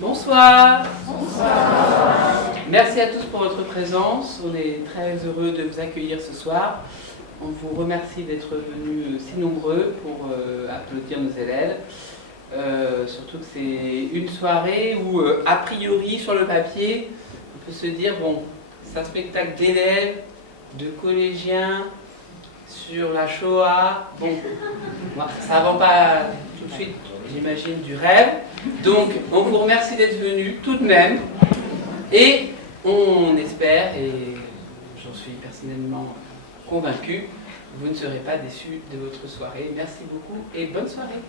Bonsoir. Bonsoir. Merci à tous pour votre présence. On est très heureux de vous accueillir ce soir. On vous remercie d'être venus si nombreux pour applaudir nos élèves. Surtout que c'est une soirée où, a priori, sur le papier, on peut se dire, bon, c'est un spectacle d'élèves, de collégiens, sur la Shoah. Bon, ça ne vend pas tout de suite, j'imagine, du rêve. Donc, on vous remercie d'être venus tout de même. Et on espère, et j'en suis personnellement convaincu, vous ne serez pas déçus de votre soirée. Merci beaucoup et bonne soirée.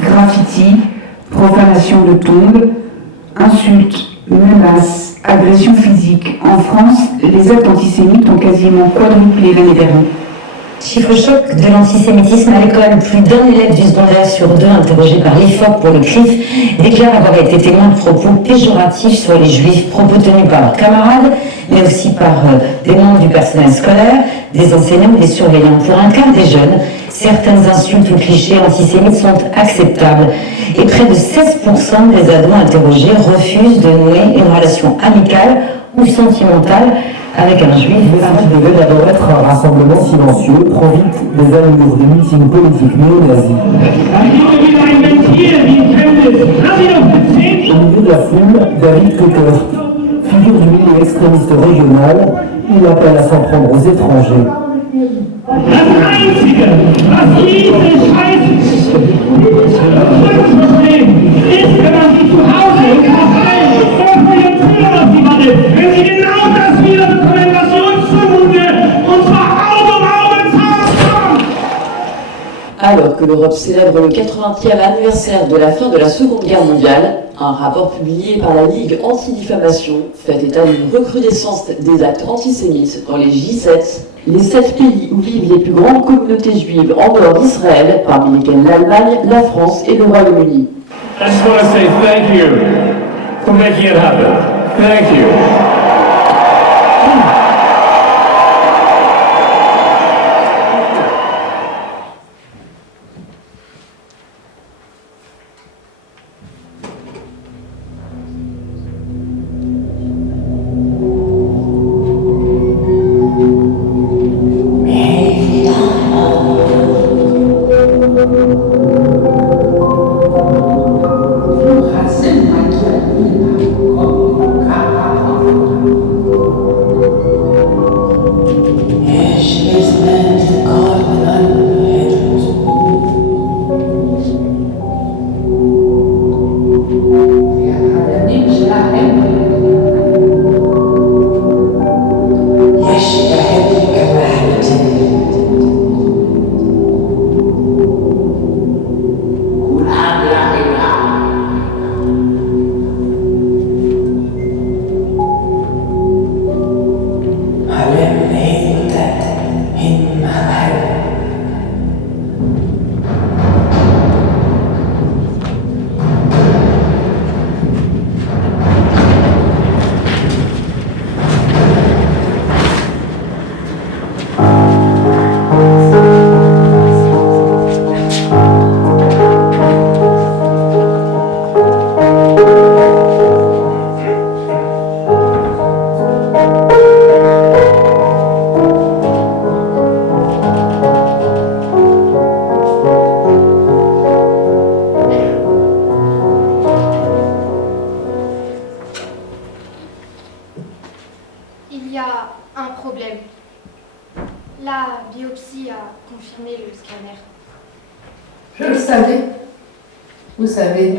Graffiti, profanation de tombes, insultes, menaces, agressions physiques. En France, les actes antisémites ont quasiment quadruplé l'année dernière. Chiffre choc de l'antisémitisme à l'école. Plus d'un élève du secondaire sur deux interrogé par l'IFOP pour le CRIF déclare avoir été témoin de propos péjoratifs sur les juifs, propos tenus par leurs camarades, mais aussi par des membres du personnel scolaire, des enseignants ou des surveillants. Pour un quart des jeunes, certaines insultes ou clichés antisémites sont acceptables. Et près de 16% des ados interrogés refusent de nouer une relation amicale ou sentimentale avec un juif. Ce qui devait d'abord être un rassemblement silencieux prend vite des allures de meetings politiques néo-nazis. Au milieu de la foule, David Kotter, figure du milieu extrémiste régional, il appelle à s'en prendre aux étrangers. Alors que l'Europe célèbre le 80e anniversaire de la fin de la Seconde Guerre mondiale, un rapport publié par la Ligue anti-diffamation fait état d'une recrudescence des actes antisémites dans les J7, les 7 pays où vivent les plus grandes communautés juives en dehors d'Israël, parmi lesquelles l'Allemagne, la France et le Royaume-Uni. I just want to say thank you for making it happen. Thank you.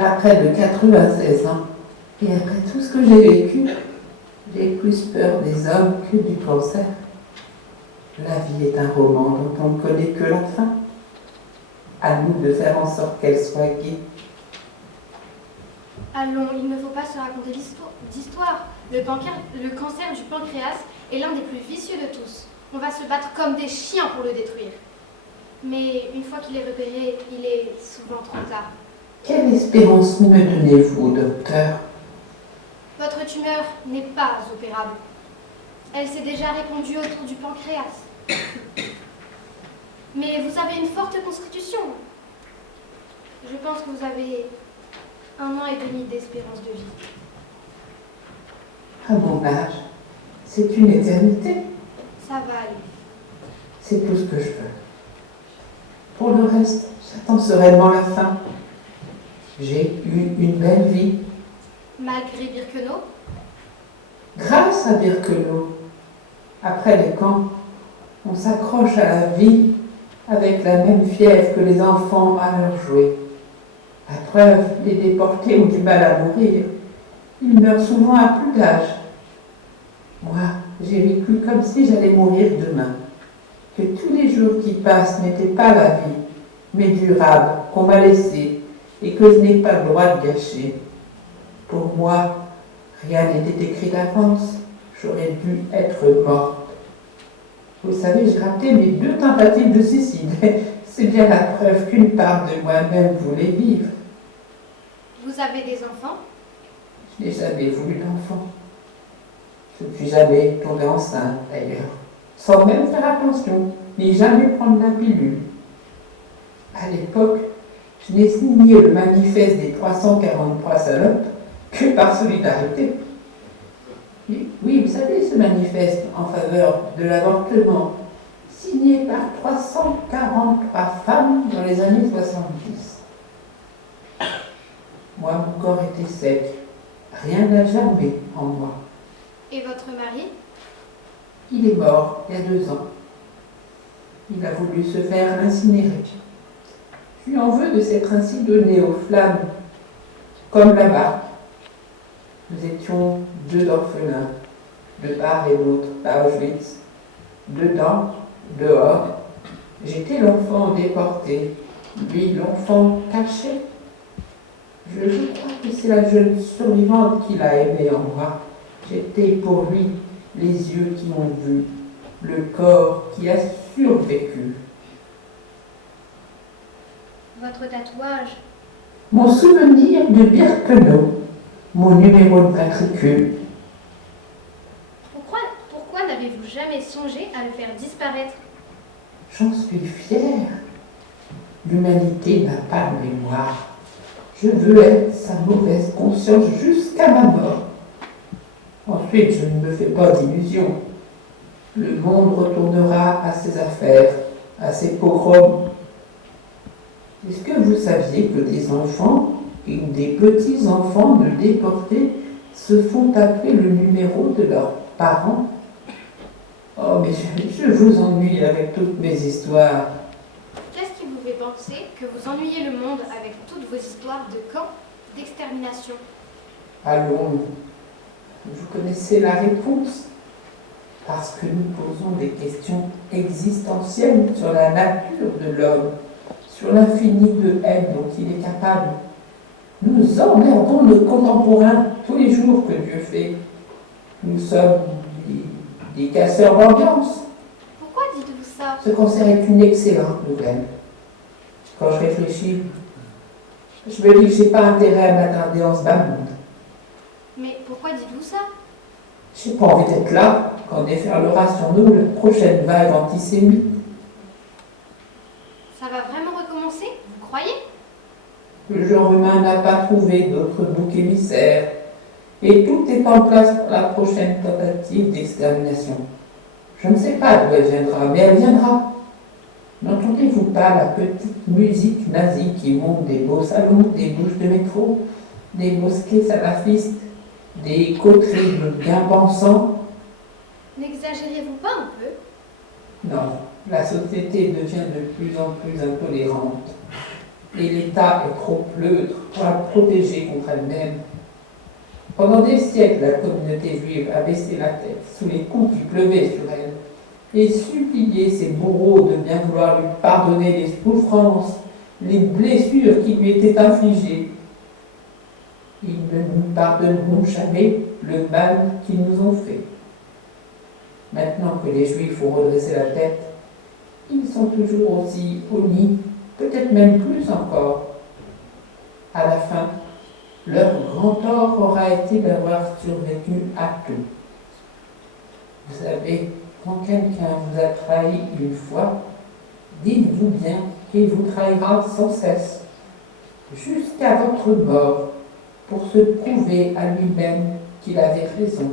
Après de 96 ans, et après tout ce que j'ai vécu, j'ai plus peur des hommes que du cancer. La vie est un roman dont on ne connaît que la fin. À nous de faire en sorte qu'elle soit gaie. Allons, il ne faut pas se raconter d'histoire. Le cancer du pancréas est l'un des plus vicieux de tous. On va se battre comme des chiens pour le détruire. Mais une fois qu'il est repéré, il est souvent trop tard. Quelle espérance me donnez-vous, docteur? Votre tumeur n'est pas opérable. Elle s'est déjà répandue autour du pancréas. Mais vous avez une forte constitution. Je pense que vous avez 1 an et demi d'espérance de vie. À mon âge, c'est une éternité. Ça va aller. C'est tout ce que je veux. Pour le reste, j'attends sereinement la fin. J'ai eu une belle vie. Malgré Birkenau? Grâce à Birkenau. Après les camps, on s'accroche à la vie avec la même fièvre que les enfants à leurs jouets. La preuve, les déportés ont du mal à mourir. Ils meurent souvent à plus d'âge. Moi, j'ai vécu comme si j'allais mourir demain. Que tous les jours qui passent n'étaient pas la vie, mais durables, qu'on m'a laissée et que je n'ai pas le droit de gâcher. Pour moi, rien n'était écrit d'avance. J'aurais dû être morte. Vous savez, j'ai raté mes 2 tentatives de suicide. C'est bien la preuve qu'une part de moi-même voulait vivre. Vous avez des enfants? Je n'ai jamais voulu d'enfant. Je ne suis jamais tombée enceinte, d'ailleurs, sans même faire attention, ni jamais prendre la pilule. À l'époque, je n'ai signé le manifeste des 343 salopes que par solidarité. Oui, vous savez, ce manifeste en faveur de l'avortement, signé par 343 femmes dans les années 70. Moi, mon corps était sec. Rien n'a germé en moi. Et votre mari? Il est mort il y a 2 ans. Il a voulu se faire incinérer. Je lui en veux de s'être ainsi donné aux flammes, comme là-bas. Nous étions 2 orphelins, de part et d'autre, à Auschwitz. Dedans, dehors, j'étais l'enfant déporté, lui l'enfant caché. Je crois que c'est la jeune survivante qu'il a aimé en moi. J'étais pour lui les yeux qui ont vu, le corps qui a survécu. Votre tatouage? Mon souvenir de Birkenau, mon numéro de matricule. Pourquoi n'avez-vous jamais songé à le faire disparaître? J'en suis fière. L'humanité n'a pas de mémoire. Je veux être sa mauvaise conscience jusqu'à ma mort. Ensuite, je ne me fais pas d'illusions. Le monde retournera à ses affaires, à ses pogroms. Est-ce que vous saviez que des enfants et des petits-enfants de déportés se font appeler le numéro de leurs parents? Oh, mais je vous ennuie avec toutes mes histoires. Qu'est-ce qui vous fait penser que vous ennuyez le monde avec toutes vos histoires de camps, d'extermination? Allons, vous connaissez la réponse. Parce que nous posons des questions existentielles sur la nature de l'homme, sur l'infini de haine dont il est capable. Nous emmerdons nos contemporains tous les jours que Dieu fait. Nous sommes des casseurs d'ambiance. Pourquoi dites-vous ça? Ce concert est une excellente nouvelle. Quand je réfléchis, je me dis que je n'ai pas intérêt à m'attarder en ce bas monde. Mais pourquoi dites-vous ça? Je n'ai pas envie d'être là quand déferlera sur nous la prochaine vague antisémite. Ça va vraiment recommencer? Vous croyez? Le genre humain n'a pas trouvé d'autre bouc émissaire. Et tout est en place pour la prochaine tentative d'extermination. Je ne sais pas d'où elle viendra, mais elle viendra. N'entendez-vous pas la petite musique nazie qui monte des beaux salons, des bouches de métro, des mosquées salafistes, des coteries de bien-pensants? N'exagérez-vous pas un peu? Non, la société devient de plus en plus intolérante. Et l'État est trop pleutre pour la protéger contre elle-même. Pendant des siècles, la communauté juive a baissé la tête sous les coups qui pleuvaient sur elle et supplié ses bourreaux de bien vouloir lui pardonner les souffrances, les blessures qui lui étaient infligées. Ils ne nous pardonneront jamais le mal qu'ils nous ont fait. Maintenant que les Juifs ont redressé la tête, ils sont toujours aussi honnis, peut-être même plus encore. À la fin, leur grand tort aura été d'avoir survécu à tout. Vous savez, quand quelqu'un vous a trahi une fois, dites-vous bien qu'il vous trahira sans cesse, jusqu'à votre mort, pour se prouver à lui-même qu'il avait raison.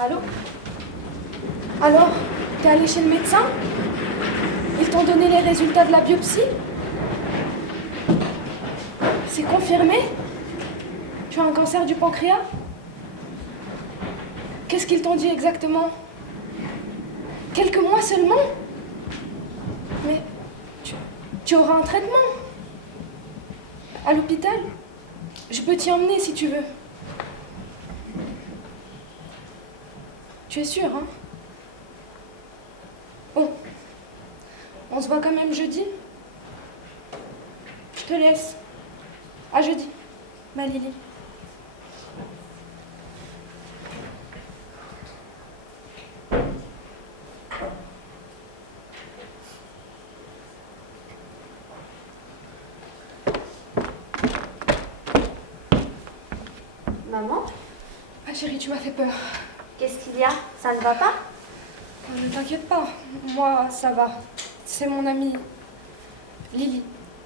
Allô? Alors, t'es allé chez le médecin? Ils t'ont donné les résultats de la biopsie? C'est confirmé? Tu as un cancer du pancréas? Qu'est-ce qu'ils t'ont dit exactement? Quelques mois seulement? Mais tu auras un traitement? À l'hôpital? Je peux t'y emmener si tu veux. Tu es sûre, hein? Bon. On se voit quand même jeudi? Je te laisse. À jeudi, ma Lily. Maman? Ah chérie, tu m'as fait peur. Qu'est-ce qu'il y a? Ça ne va pas? Ne t'inquiète pas, moi ça va. C'est mon amie Lily.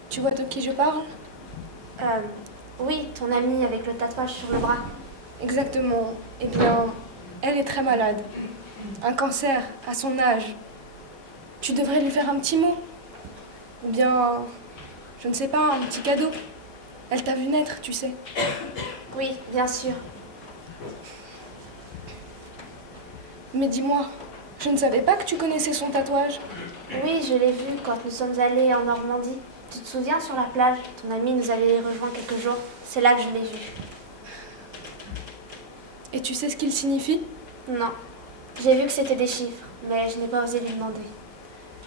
Tu vois de qui je parle? Oui, ton amie avec le tatouage sur le bras. Exactement. Eh bien, elle est très malade. Un cancer à son âge. Tu devrais lui faire un petit mot. Ou bien, je ne sais pas, un petit cadeau. Elle t'a vu naître, tu sais. Oui, bien sûr. Mais dis-moi, je ne savais pas que tu connaissais son tatouage. Oui, je l'ai vu quand nous sommes allés en Normandie. Tu te souviens, sur la plage, ton ami nous avait rejoint quelques jours. C'est là que je l'ai vu. Et tu sais ce qu'il signifie? Non. J'ai vu que c'était des chiffres, mais je n'ai pas osé lui demander.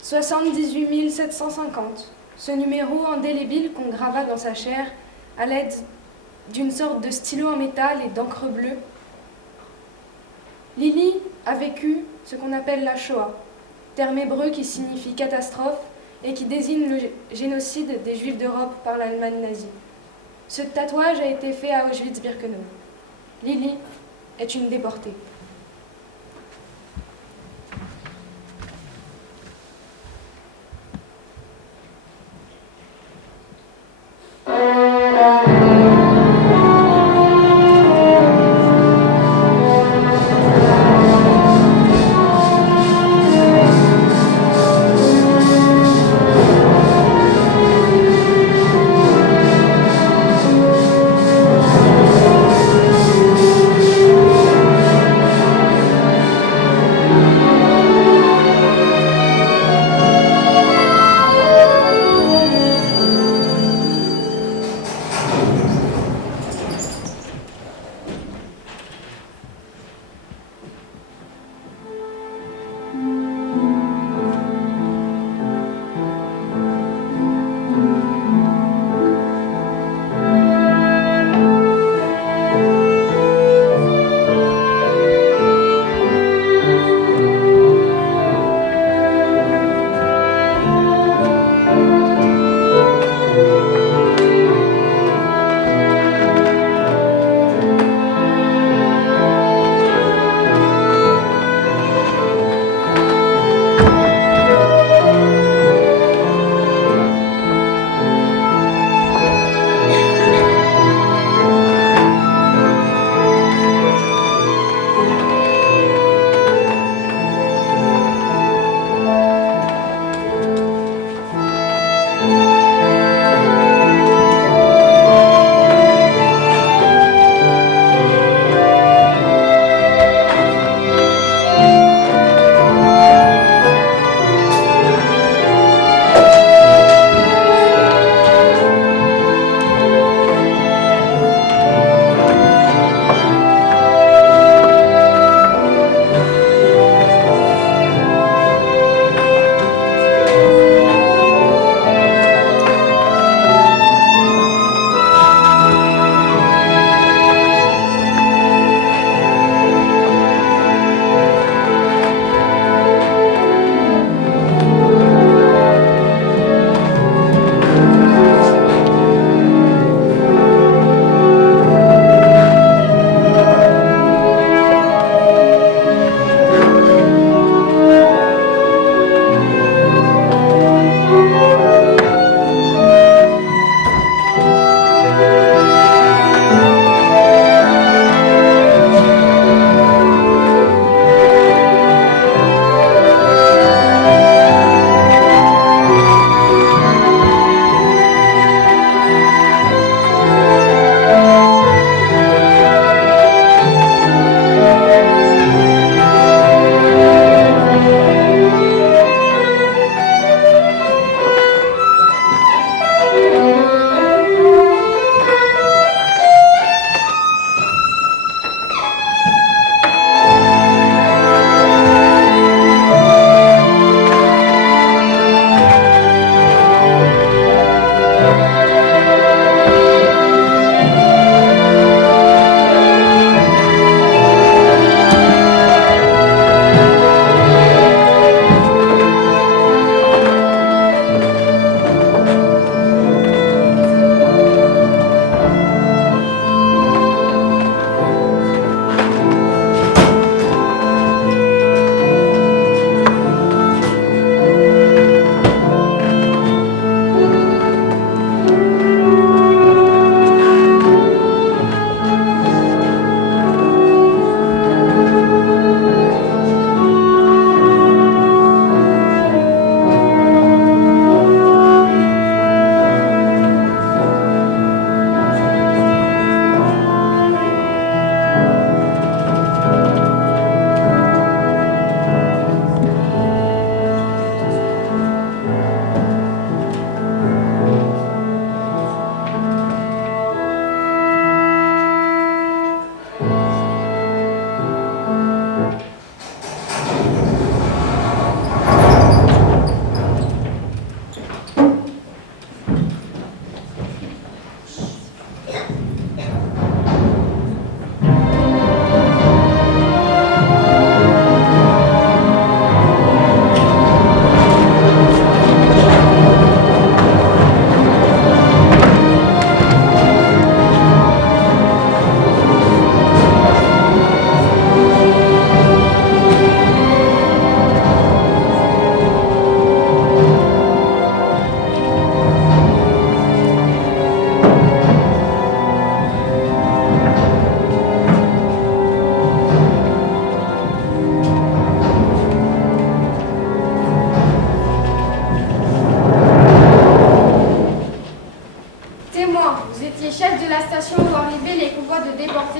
78 750. Ce numéro indélébile qu'on grava dans sa chair à l'aide d'une sorte de stylo en métal et d'encre bleue. Lily a vécu ce qu'on appelle la Shoah, terme hébreu qui signifie catastrophe et qui désigne le génocide des Juifs d'Europe par l'Allemagne nazie. Ce tatouage a été fait à Auschwitz-Birkenau. Lily est une déportée.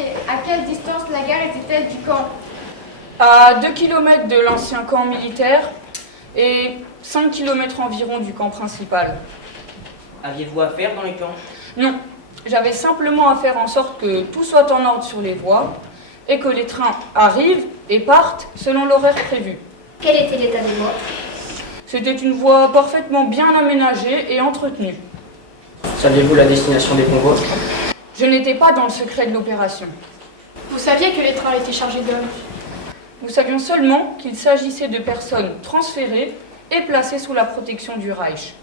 Et à quelle distance la gare était-elle du camp? À 2 km de l'ancien camp militaire et 5 km environ du camp principal. Aviez-vous affaire dans les camps? Non, j'avais simplement à faire en sorte que tout soit en ordre sur les voies et que les trains arrivent et partent selon l'horaire prévu. Quel était l'état des voies? C'était une voie parfaitement bien aménagée et entretenue. Saviez-vous la destination des convois? Je n'étais pas dans le secret de l'opération. Vous saviez que les trains étaient chargés d'hommes? Nous savions seulement qu'il s'agissait de personnes transférées et placées sous la protection du Reich.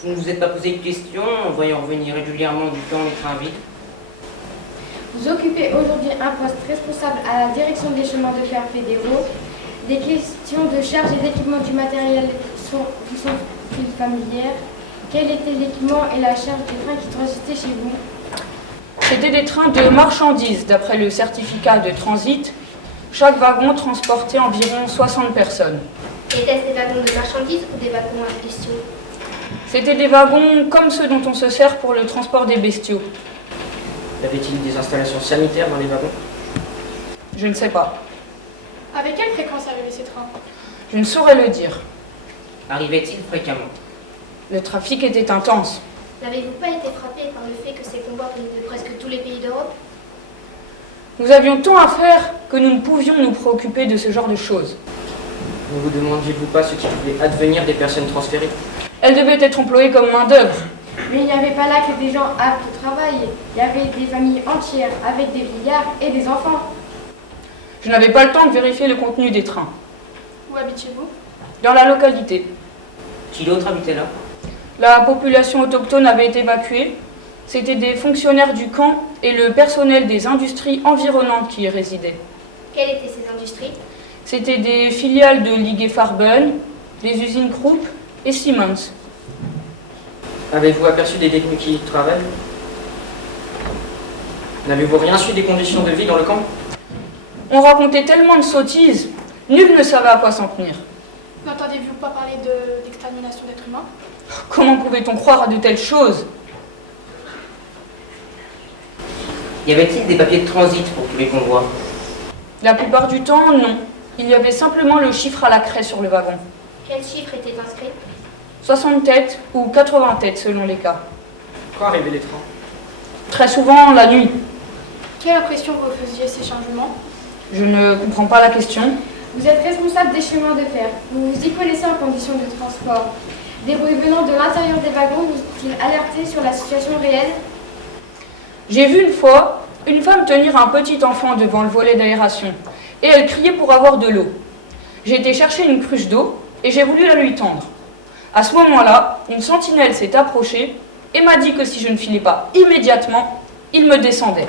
Vous ne vous êtes pas posé de questions en voyant revenir régulièrement du camp les trains vides? Vous occupez aujourd'hui un poste responsable à la direction des chemins de fer fédéraux. Des questions de charge et d'équipement du matériel vous sont-ils familières? Quel était l'équipement et la charge des trains qui transitaient chez vous? C'était des trains de marchandises, d'après le certificat de transit. Chaque wagon transportait environ 60 personnes. Étaient-ce des wagons de marchandises ou des wagons à bestiaux? C'était des wagons comme ceux dont on se sert pour le transport des bestiaux. Y avait-il des installations sanitaires dans les wagons? Je ne sais pas. Avec quelle fréquence arrivaient ces trains? Je ne saurais le dire. Arrivait-il fréquemment? Le trafic était intense. N'avez-vous pas été frappé par le fait que ces convois venaient de presque tous les pays d'Europe? Nous avions tant à faire que nous ne pouvions nous préoccuper de ce genre de choses. Ne vous demandiez-vous pas ce qui pouvait advenir des personnes transférées? Elles devaient être employées comme main-d'œuvre. Mais il n'y avait pas là que des gens aptes au travail. Il y avait des familles entières avec des vieillards et des enfants. Je n'avais pas le temps de vérifier le contenu des trains. Où habitiez-vous? Dans la localité. Qui d'autre habitait là? La population autochtone avait été évacuée. C'était des fonctionnaires du camp et le personnel des industries environnantes qui y résidaient. Quelles étaient ces industries? C'était des filiales de Ligue Farben, les usines Krupp et Siemens. Avez-vous aperçu des détenus qui y travaillent? N'avez-vous rien su des conditions de vie dans le camp? On racontait tellement de sottises, nul ne savait à quoi s'en tenir. N'entendez-vous pas parler d'extermination d'êtres humains? Comment pouvait-on croire à de telles choses? Y avait-il des papiers de transit pour tous les convois? La plupart du temps, non. Il y avait simplement le chiffre à la craie sur le wagon. Quel chiffre était inscrit? 60 têtes ou 80 têtes selon les cas. Quand arrivaient les trains? Très souvent la nuit. Quelle impression vous faisiez ces changements? Je ne comprends pas la question. Vous êtes responsable des chemins de fer. Vous vous y connaissez en conditions de transport. Des bruits venant de l'intérieur des wagons vous ont-ils alerté sur la situation réelle? J'ai vu une fois une femme tenir un petit enfant devant le volet d'aération et elle criait pour avoir de l'eau. J'ai été chercher une cruche d'eau et j'ai voulu la lui tendre. À ce moment-là, une sentinelle s'est approchée et m'a dit que si je ne filais pas immédiatement, il me descendait.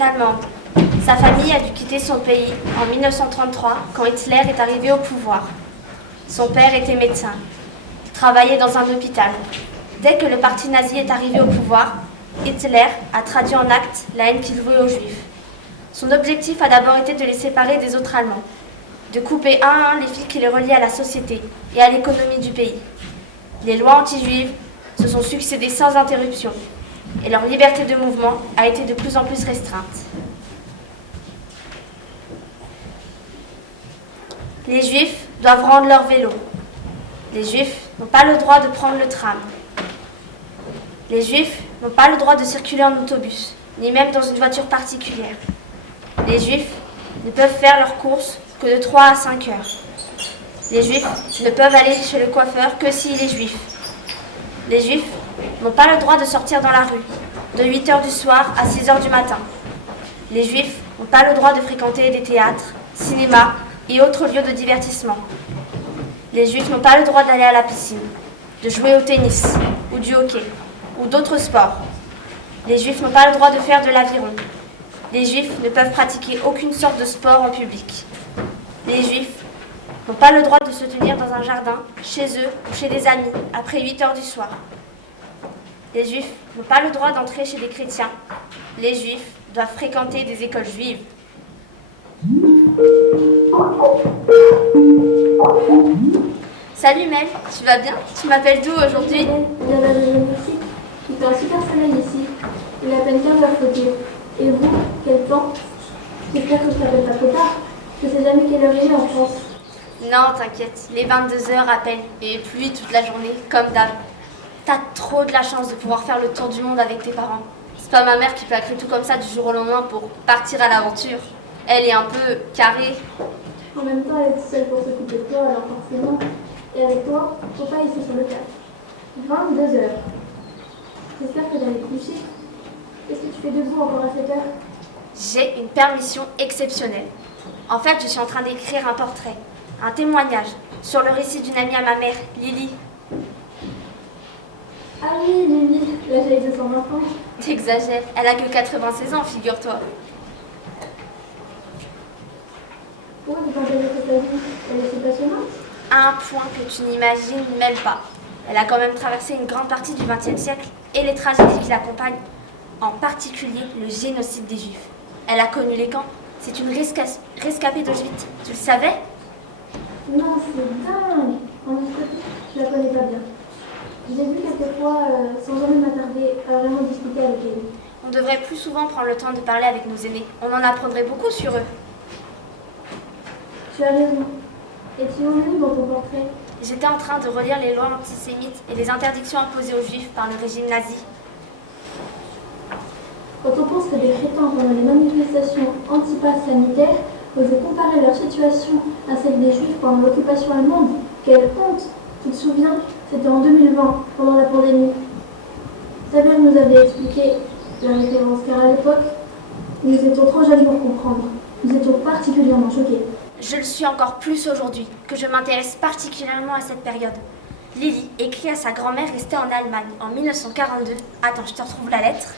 Allemande. Sa famille a dû quitter son pays en 1933 quand Hitler est arrivé au pouvoir. Son père était médecin. Il travaillait dans un hôpital. Dès que le parti nazi est arrivé au pouvoir, Hitler a traduit en actes la haine qu'il vouait aux Juifs. Son objectif a d'abord été de les séparer des autres Allemands, de couper un à un les fils qui les reliaient à la société et à l'économie du pays. Les lois anti-juives se sont succédé sans interruption et leur liberté de mouvement a été de plus en plus restreinte. Les Juifs doivent rendre leur vélo. Les Juifs n'ont pas le droit de prendre le tram. Les Juifs n'ont pas le droit de circuler en autobus, ni même dans une voiture particulière. Les Juifs ne peuvent faire leurs courses que de 3 à 5 heures. Les Juifs ne peuvent aller chez le coiffeur que s'il est juif. Les Juifs n'ont pas le droit de sortir dans la rue, de 8 heures du soir à 6 heures du matin. Les Juifs n'ont pas le droit de fréquenter des théâtres, cinémas et autres lieux de divertissement. Les Juifs n'ont pas le droit d'aller à la piscine, de jouer au tennis ou du hockey ou d'autres sports. Les Juifs n'ont pas le droit de faire de l'aviron. Les Juifs ne peuvent pratiquer aucune sorte de sport en public. Les Juifs n'ont pas le droit de se tenir dans un jardin, chez eux ou chez des amis, après 8 heures du soir. Les Juifs n'ont pas le droit d'entrer chez des chrétiens. Les Juifs doivent fréquenter des écoles juives. Salut Mel, tu vas bien? Tu m'appelles d'où aujourd'hui? Il y a la deuxième ici. Il fait un super soleil ici. Il est à peine 15 heures faut dire. Et vous, quel temps? J'espère que je t'appelle pas trop tard. Je sais jamais quelle heure il est en France. Non, t'inquiète, les 22 heures à peine. Et pluie toute la journée, comme d'hab. T'as trop de la chance de pouvoir faire le tour du monde avec tes parents. C'est pas ma mère qui peut créer tout comme ça du jour au lendemain pour partir à l'aventure. Elle est un peu carrée. En même temps, elle est toute seule pour s'occuper de toi, alors forcément. Et avec toi, papa ici sur le cap. 22 heures. J'espère que t'allais te coucher. Qu'est-ce que tu fais debout encore à cette heure? J'ai une permission exceptionnelle. En fait, je suis en train d'écrire un portrait, un témoignage, sur le récit d'une amie à ma mère, Lily. Ah oui, Lily, la vieille de son enfant. T'exagères, elle a que 96 ans, figure-toi. Pourquoi tu t'intéresses à ta vie? Elle est si passionnante? À un point que tu n'imagines même pas. Elle a quand même traversé une grande partie du XXe siècle et les tragédies qui l'accompagnent, en particulier le génocide des Juifs. Elle a connu les camps. C'est une rescapée d'Auschwitz. Tu le savais? Non, c'est dingue. En fait, je la connais pas bien. Je l'ai vue quelques fois sans jamais m'attarder à vraiment discuter avec elle. On devrait plus souvent prendre le temps de parler avec nos aînés. On en apprendrait beaucoup sur eux. Tu as raison. Et tu en es où dans ton portrait? J'étais en train de relire les lois antisémites et les interdictions imposées aux Juifs par le régime nazi. Quand on pense que des crétins pendant les manifestations anti-pass sanitaires osaient comparer leur situation à celle des Juifs pendant l'occupation allemande, quelle honte! Tu te souviens? C'était en 2020, pendant la pandémie. Ta mère nous avait expliqué la référence, car à l'époque, nous étions trop jeunes pour comprendre. Nous étions particulièrement choqués. Je le suis encore plus aujourd'hui, que je m'intéresse particulièrement à cette période. Lily écrit à sa grand-mère restée en Allemagne en 1942. Attends, je te retrouve la lettre.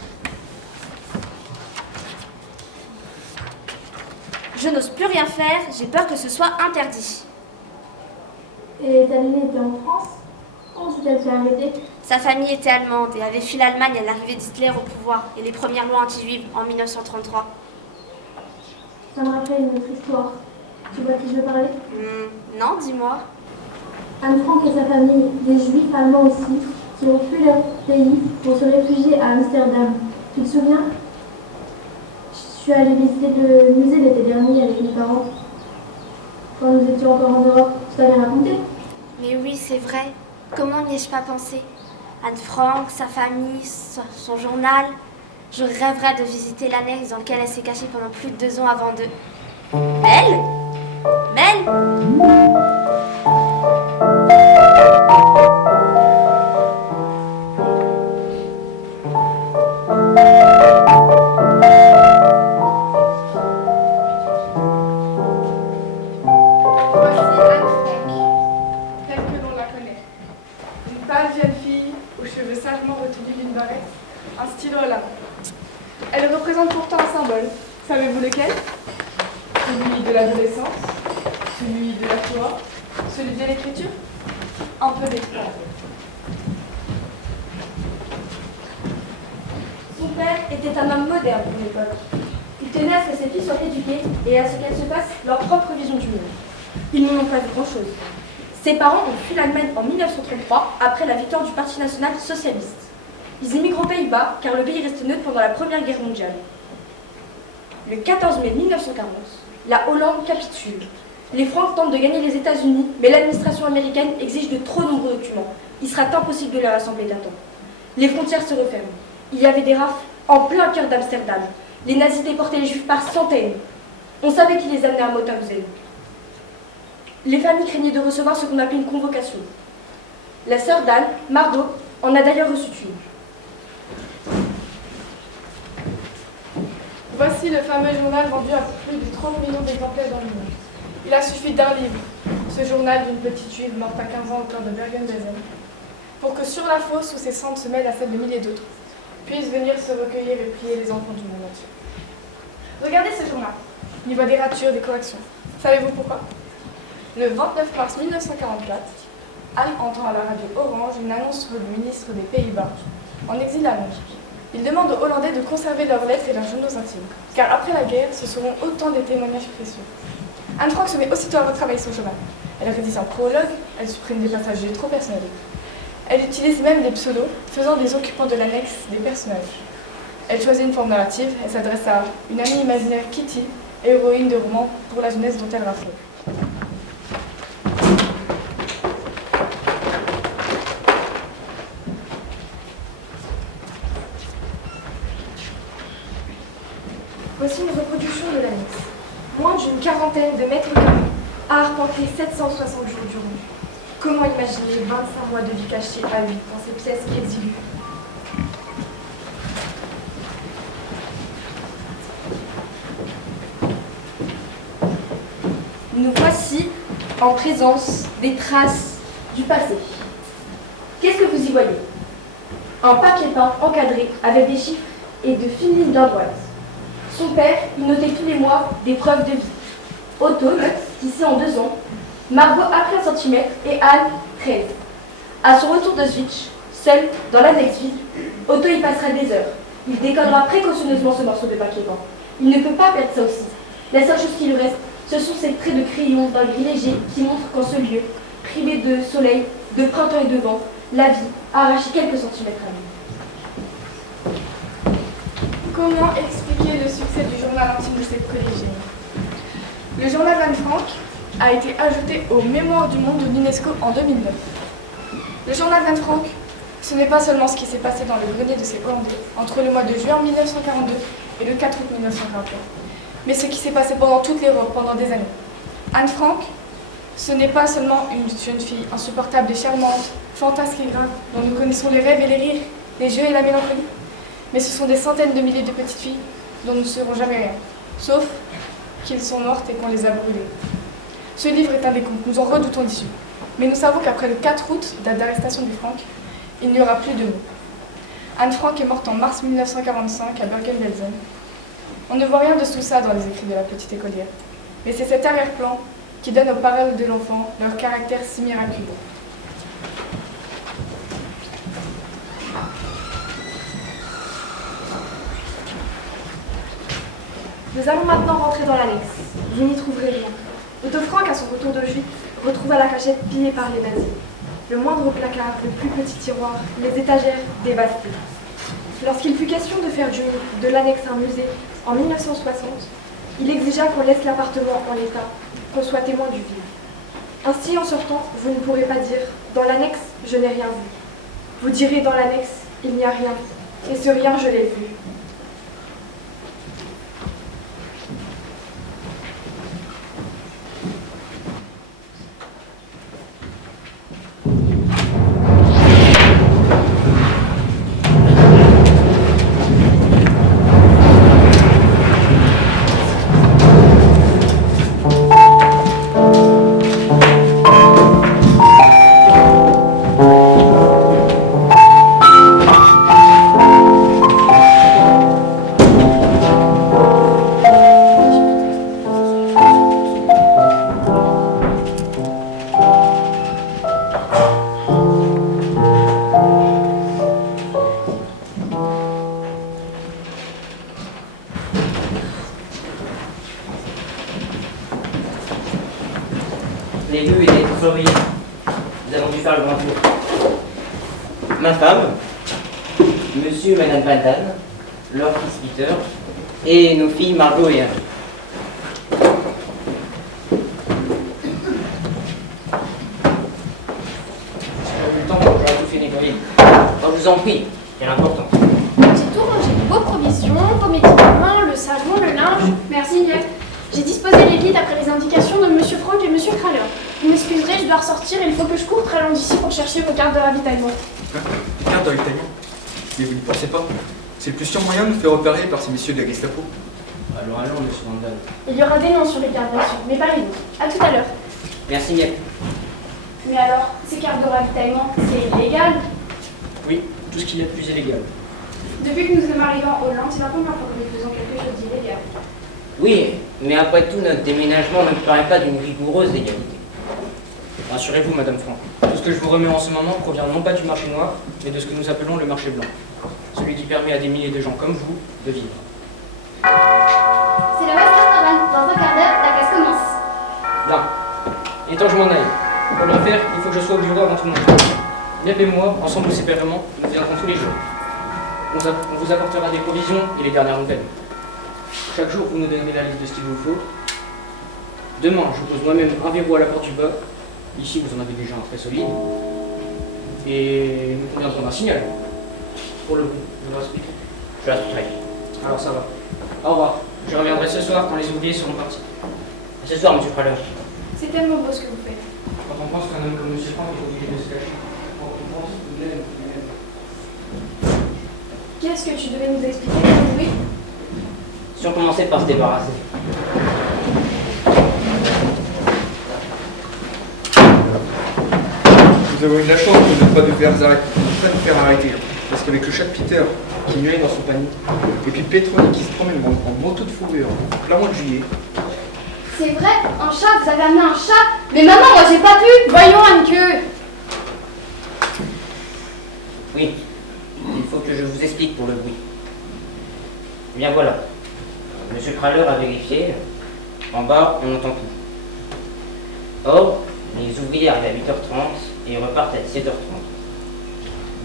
Je n'ose plus rien faire, j'ai peur que ce soit interdit. Et ta Lily était en France? Comment s'est-elle fait arrêter? Sa famille était allemande et avait fui l'Allemagne à l'arrivée d'Hitler au pouvoir et les premières lois anti-juives en 1933. Ça me rappelle une autre histoire. Tu vois qui je veux parler? Non, dis-moi. Anne Frank et sa famille, des Juifs allemands aussi, qui ont fui leur pays pour se réfugier à Amsterdam. Tu te souviens? Je suis allée visiter le musée l'été dernier avec mes parents. Quand nous étions encore en Europe, je t'avais raconté? Mais oui, c'est vrai. Comment n'y ai-je pas pensé? Anne Frank, sa famille, son journal. Je rêverais de visiter l'annexe dans laquelle elle s'est cachée pendant plus de 2 ans avant de... Mel? Mel? Un stylo là. Elle représente pourtant un symbole. Savez-vous lequel? Celui de l'adolescence, celui de la Shoah, celui de l'écriture. Un peu d'expérience. Son père était un homme moderne pour l'époque. Il tenait à ce que ses filles soient éduquées et à ce qu'elles se fassent leur propre vision du monde. Ils n'en ont pas vu grand-chose. Ses parents ont fui l'Allemagne en 1933 après la victoire du Parti national socialiste. Ils émigrent aux Pays-Bas car le pays reste neutre pendant la Première Guerre mondiale. Le 14 mai 1940, la Hollande capitule. Les Francs tentent de gagner les États-Unis, mais l'administration américaine exige de trop nombreux documents. Il sera impossible de les rassembler d'un temps. Les frontières se referment. Il y avait des rafles en plein cœur d'Amsterdam. Les nazis déportaient les Juifs par centaines. On savait qu'ils les amenaient à Mauthausen. Les familles craignaient de recevoir ce qu'on appelait une convocation. La sœur d'Anne, Margot, en a d'ailleurs reçu une. Voici le fameux journal vendu à plus de 30 millions d'exemplaires dans le monde. Il a suffi d'un livre, ce journal d'une petite juive morte à 15 ans au cœur de Bergen-Belsen, pour que sur la fosse où ses cendres se mêlent à celles de milliers d'autres, puissent venir se recueillir et prier les enfants du monde entier. Regardez ce journal. Il y voit des ratures, des corrections. Savez-vous pourquoi? Le 29 mars 1944, Anne entend à la radio Orange une annonce sur le ministre des Pays-Bas, en exil à Londres. Il demande aux Hollandais de conserver leurs lettres et leurs journaux intimes, car après la guerre, ce seront autant des témoignages précieux. Anne Frank se met aussitôt à retravailler son journal. Elle rédige un prologue, elle supprime des passages trop personnels. Elle utilise même des pseudos, faisant des occupants de l'annexe des personnages. Elle choisit une forme narrative, elle s'adresse à une amie imaginaire, Kitty, héroïne de roman pour la jeunesse dont elle raffole. Voici une reproduction de l'annexe. Moins d'une quarantaine de mètres carrés, à arpenter 760 jours durant. Comment imaginer 25 mois de vie cachée à 8 dans ces pièces exiguës? Nous voici en présence des traces du passé. Qu'est-ce que vous y voyez? Un papier peint encadré avec des chiffres et de fines lignes d'ardoise. Son père, il notait tous les mois des preuves de vie. Otto note, tissé en 2 ans, Margot après 1 centimètre et Anne 13. À son retour d'Auschwitz, seul, dans l'annexe vide, Otto y passera des heures. Il décodera précautionneusement ce morceau de papier peint. Il ne peut pas perdre ça aussi. La seule chose qui lui reste, ce sont ces traits de crayon d'un gris léger qui montrent qu'en ce lieu, privé de soleil, de printemps et de vent, la vie a arraché quelques centimètres à lui. Comment expliquer le succès du journal intime de cette collégienne? Le journal d'Anne Frank a été ajouté aux Mémoires du monde de l'UNESCO en 2009. Le journal d'Anne Frank, ce n'est pas seulement ce qui s'est passé dans le grenier de ces Hollandais entre le mois de juin 1942 et le 4 août 1941, mais ce qui s'est passé pendant toute l'Europe pendant des années. Anne Frank, ce n'est pas seulement une jeune fille insupportable et charmante, fantasque et grave, dont nous connaissons les rêves et les rires, les jeux et la mélancolie, mais ce sont des centaines de milliers de petites filles dont nous ne saurons jamais rien, sauf qu'ils sont mortes et qu'on les a brûlées. Ce livre est un décompte, nous en redoutons l'issue. Mais nous savons qu'après le 4 août, date d'arrestation de Frank, il n'y aura plus de mots. Anne Frank est morte en mars 1945 à Bergen-Belsen. On ne voit rien de tout ça dans les écrits de la petite écolière. Mais c'est cet arrière-plan qui donne aux paroles de l'enfant leur caractère si miraculeux. Nous allons maintenant rentrer dans l'annexe. Vous n'y trouverez rien. Otto Frank, à son retour d'Auschwitz, retrouva la cachette pillée par les nazis. Le moindre placard, le plus petit tiroir, les étagères dévastées. Lorsqu'il fut question de faire de l'annexe un musée en 1960, il exigea qu'on laisse l'appartement en l'état, qu'on soit témoin du vide. Ainsi, en sortant, vous ne pourrez pas dire « dans l'annexe, je n'ai rien vu ». Vous direz « dans l'annexe, il n'y a rien, et ce rien, je l'ai vu ». Les rues étaient surveillées. Nous avons dû faire le grand tour. Ma femme, monsieur et madame Van Damme, leur fils Peter, et nos filles Margot et Anne. J'ai pas eu le temps, j'aurais tout fait nettoyer. Alors je vous en prie, c'est important. J'ai tout rangé, vos provisions, vos médicaments, le savon, le linge. Merci, Niel. J'ai disposé les lits d'après les indications de Monsieur Frank et Monsieur Kraler. Vous m'excuserez, je dois ressortir et il faut que je cours très loin d'ici pour chercher vos cartes de ravitaillement. Carte de ravitaillement? Mais vous n'y pensez pas? C'est le plus sûr moyen de nous faire repérer par ces messieurs de la Gestapo. Alors allons, monsieur Vandal. Il y aura des noms sur les cartes, bien sûr, mais pas les nôtres. À tout à l'heure. Merci, Miep. Mais alors, ces cartes de ravitaillement, c'est illégal? Oui, tout ce qu'il y a de plus illégal. Depuis que nous sommes arrivés en Hollande, c'est la première fois que nous faisons quelque chose d'illégal. Oui, mais après tout, notre déménagement ne me paraît pas d'une rigoureuse légalité. Rassurez-vous, Madame Franck, tout ce que je vous remets en ce moment provient non pas du marché noir, mais de ce que nous appelons le marché blanc. Celui qui permet à des milliers de gens comme vous de vivre. C'est le Western Savane. Dans un quart d'heure, la classe commence. Bien. Et tant que je m'en aille. Pour le faire, il faut que je sois au bureau avant tout le monde. Miep et moi, ensemble ou séparément, nous viendrons tous les jours. On vous apportera des provisions et les dernières nouvelles. Chaque jour, vous nous donnerez la liste de ce qu'il vous faut. Demain, je pose moi-même un verrou à la porte du bas. Ici, vous en avez déjà un très solide. Et nous conviendrons d'un signal. Pour le coup, vous respectez. Je respecterai. Alors ça va. Au revoir. Je reviendrai ce soir quand les ouvriers seront partis. À ce soir, monsieur Praller. C'est tellement beau ce que vous faites. Quand on pense qu'un homme comme monsieur Franck est obligé de se cacher, on pense tout de même. Qu'est-ce que tu devais nous expliquer, oui? Si on commençait par se débarrasser. Nous avons eu la chance de ne pas nous faire arrêter. Parce qu'avec le chat de Peter qui nuait dans son panier, et puis Petroni qui se promène en manteau de fourrure en plein mois de juillet. C'est vrai, un chat, vous avez amené un chat? Mais maman, moi j'ai pas pu. Voyons, Anne-que. Oui, il faut que je vous explique pour le bruit. Eh bien voilà, monsieur Kraler a vérifié. En bas, on entend tout. Or, les ouvriers arrivent à 8h30 et repartent à 17h30.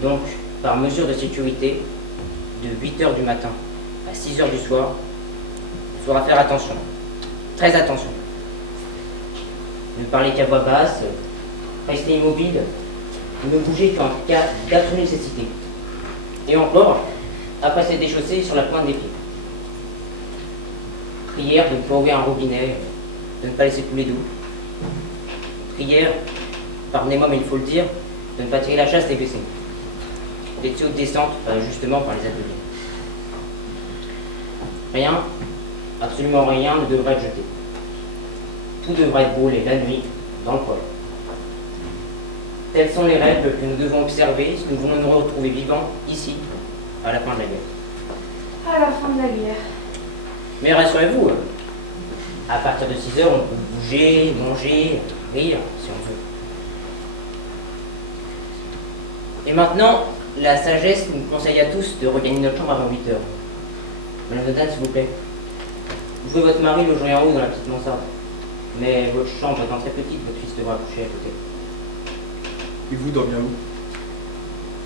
Donc, par mesure de sécurité, de 8h du matin à 6h du soir, il faudra faire attention. Très attention. Ne parlez qu'à voix basse, restez immobile, ne bougez qu'en cas d'absolue nécessité. Et encore, après s'être déchaussé sur la pointe des pieds. Prière de ne pas ouvrir un robinet, de ne pas laisser couler d'eau. Prière, pardonnez-moi mais il faut le dire, de ne pas tirer la chasse des WC. Les tuyaux de descente, justement par les ateliers. Rien, absolument rien ne devrait être jeté. Tout devrait être brûlé la nuit, dans le poêle. Telles sont les règles que nous devons observer si nous voulons nous retrouver vivants ici, à la fin de la guerre. À la fin de la guerre. Mais rassurez-vous, à partir de 6h, on peut bouger, manger, rire, si on veut. Et maintenant, la sagesse nous conseille à tous de regagner notre chambre avant 8h. Madame Vandal, s'il vous plaît. Vous pouvez votre mari loger en haut dans la petite mansarde. Mais votre chambre étant très petite, votre fils devra coucher à côté. Et vous dormir où?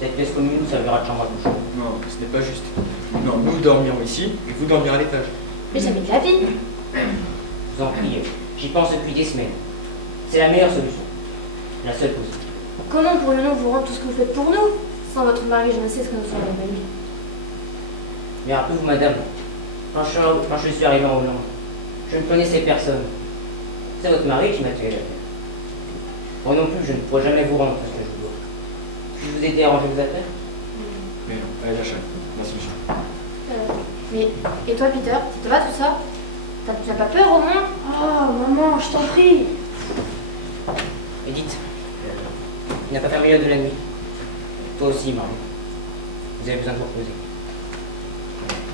Cette pièce commune nous servira de chambre à coucher. Non, ce n'est pas juste. Non, nous dormirons ici et vous dormirez à l'étage. Mais jamais de la vie. Je vous en prie, j'y pense depuis des semaines. C'est la meilleure solution. La seule possible. Comment pourrions-nous vous rendre tout ce que vous faites pour nous? Sans votre mari, je ne sais ce que nous serions devenus. Mais rappelez-vous, madame, quand je suis arrivé en Hollande, je ne connaissais personne. C'est votre mari qui m'a tué la tête. Moi non plus, je ne pourrai jamais vous rendre tout ce que je vous dois. Puis-je vous aider à ranger vos affaires? Mais non, allez, lâchez. Merci, monsieur. Mais, et toi, Peter, ça te va tout ça? T'as pas peur au moins? Oh, maman, je t'en prie. Edith, il n'a pas fait meilleur de la nuit. Toi aussi, Marie. Vous avez besoin de vous reposer.